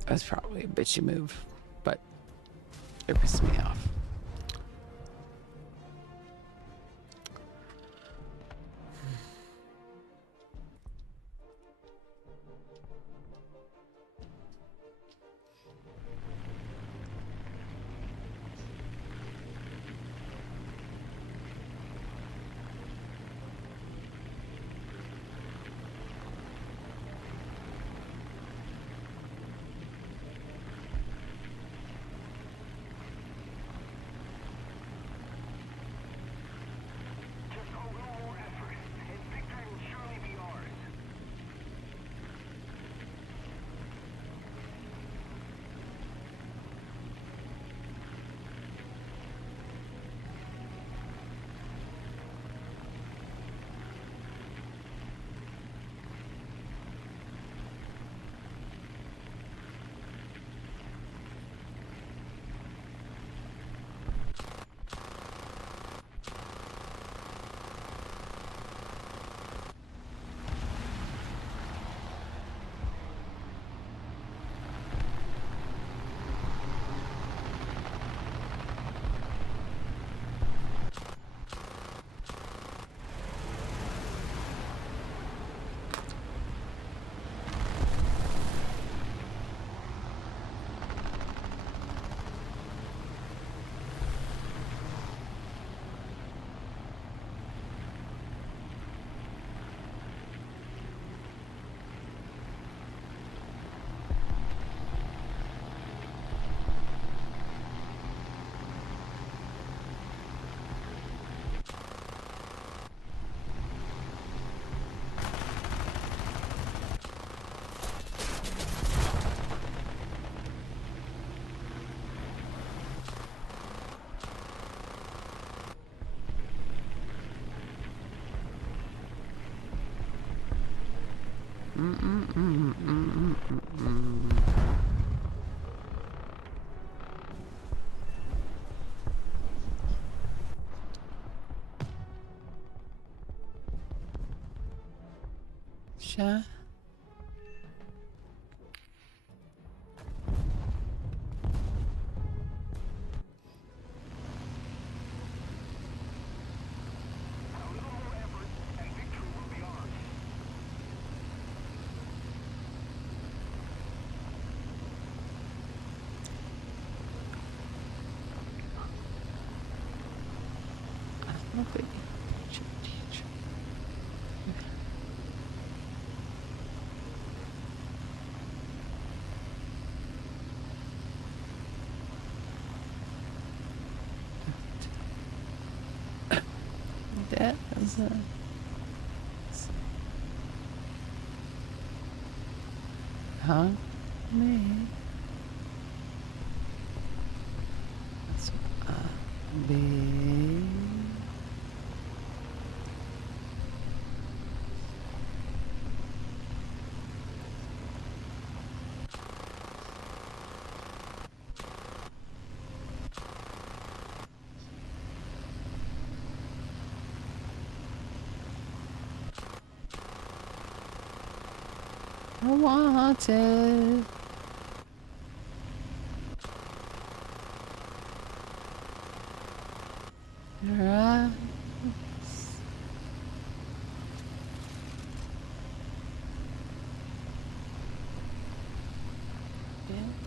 That's probably a bitchy move, but it pissed me off. Sure. A little more effort, and victory will be ours. Lovely. That is a. Huh? Me. That's big. I want it. Right. Yeah.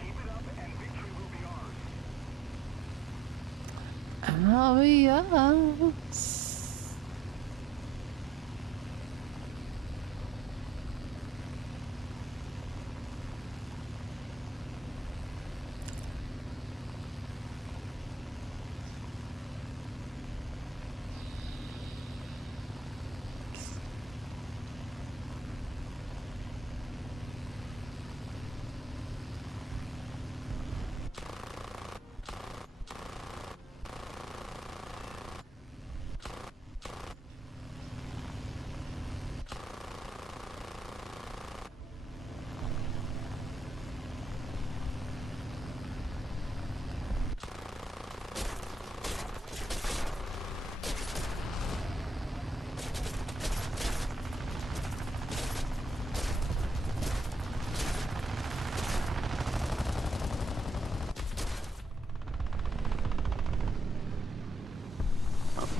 Keep it up, and victory will be ours. I'll be yours.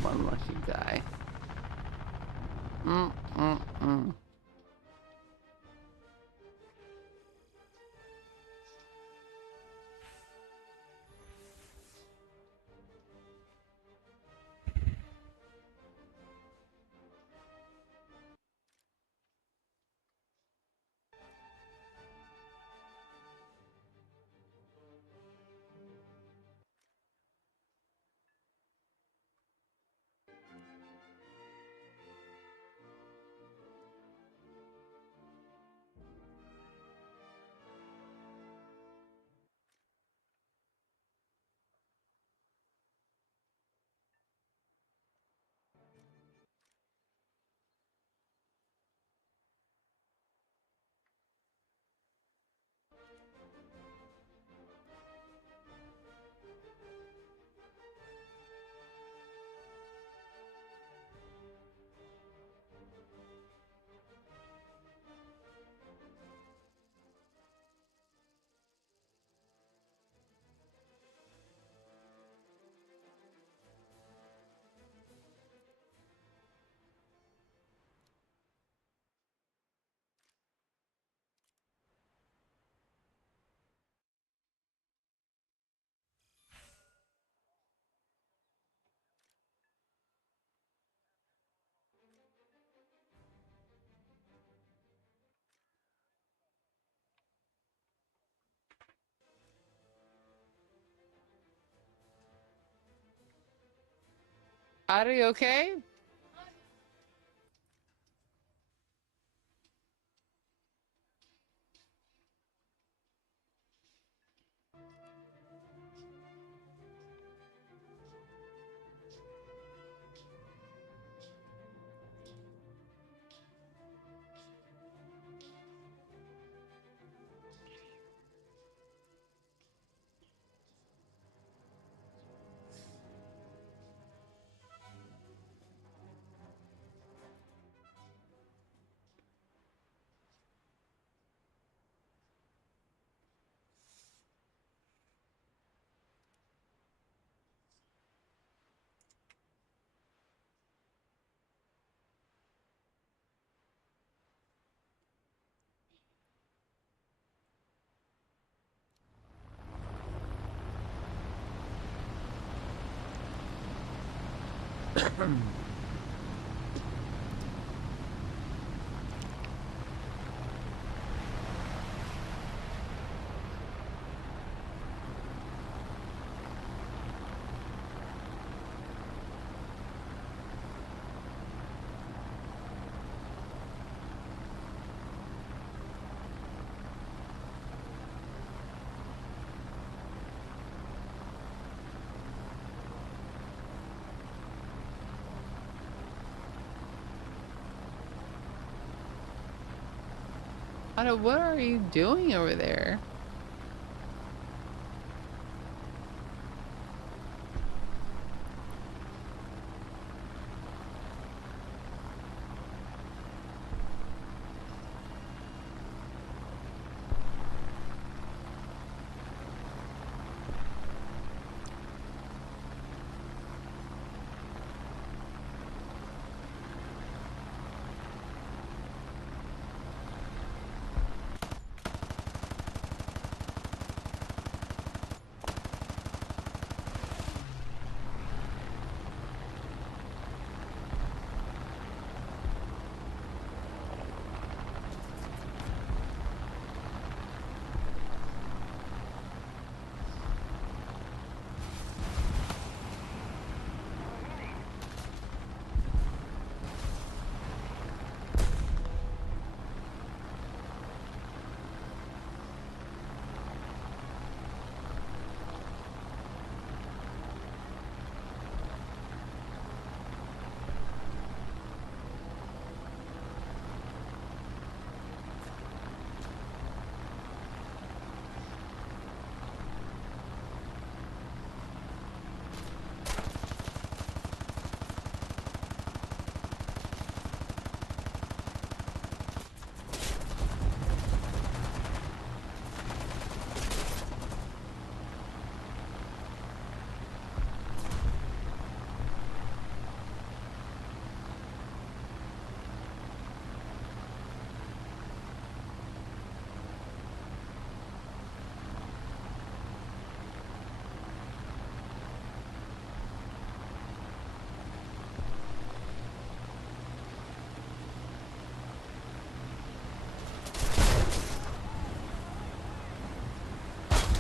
One lucky guy. Are you okay? Otto, what are you doing over there?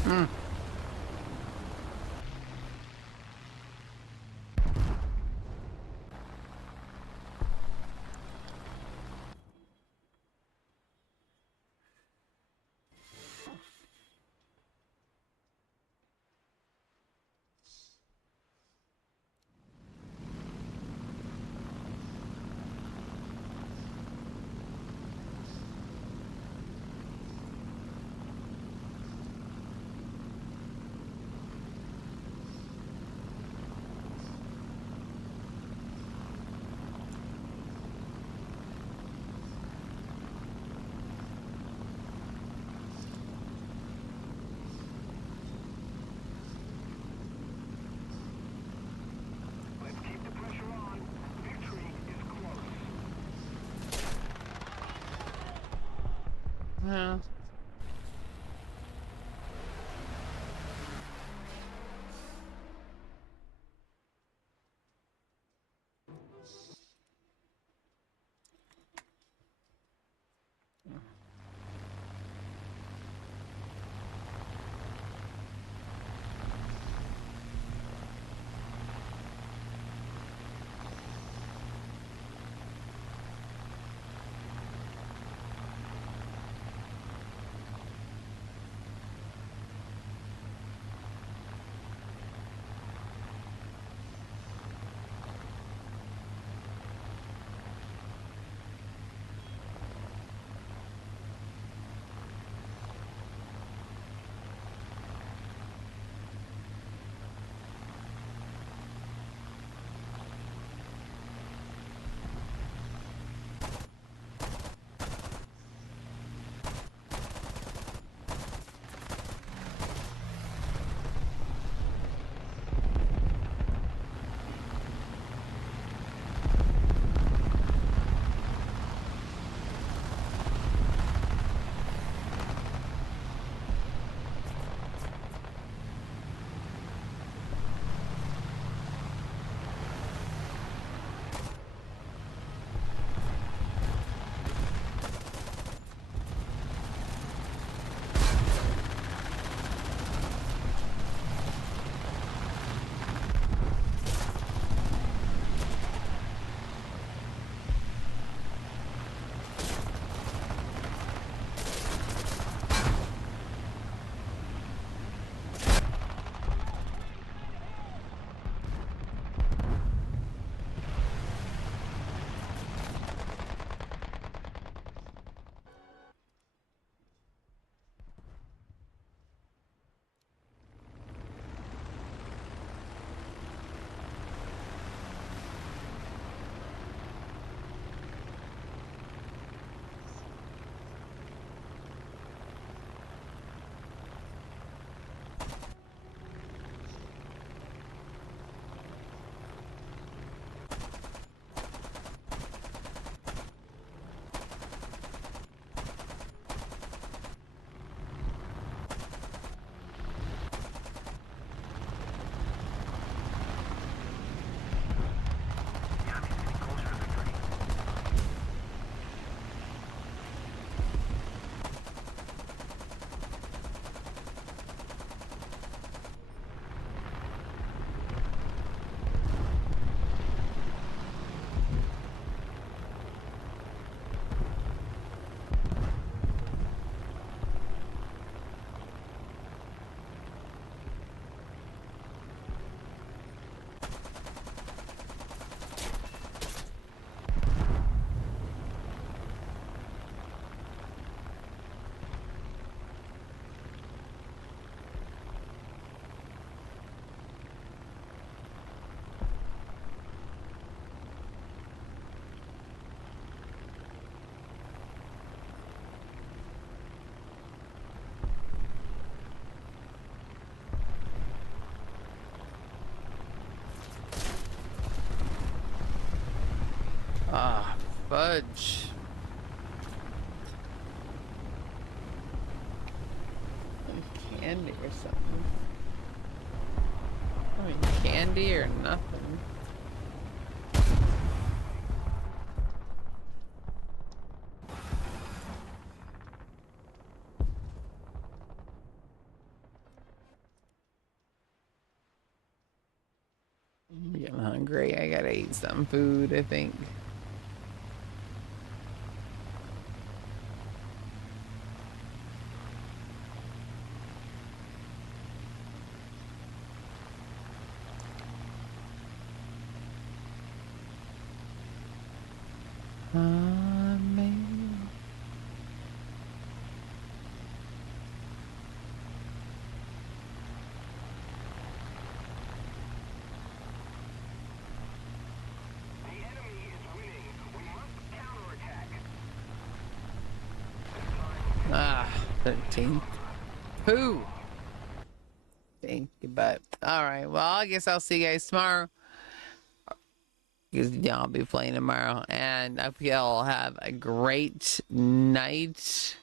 Hmm. Let's keep the pressure on. Victory is close. Yeah. fudge. Like candy or something. I mean, candy or nothing. I'm getting hungry. I gotta eat some food, I think. Man. The enemy is winning. We must counterattack. Ah, 13th. Who? Thank you, but all right. Well, I guess I'll see you guys tomorrow. Because y'all be playing tomorrow, and I hope y'all have a great night.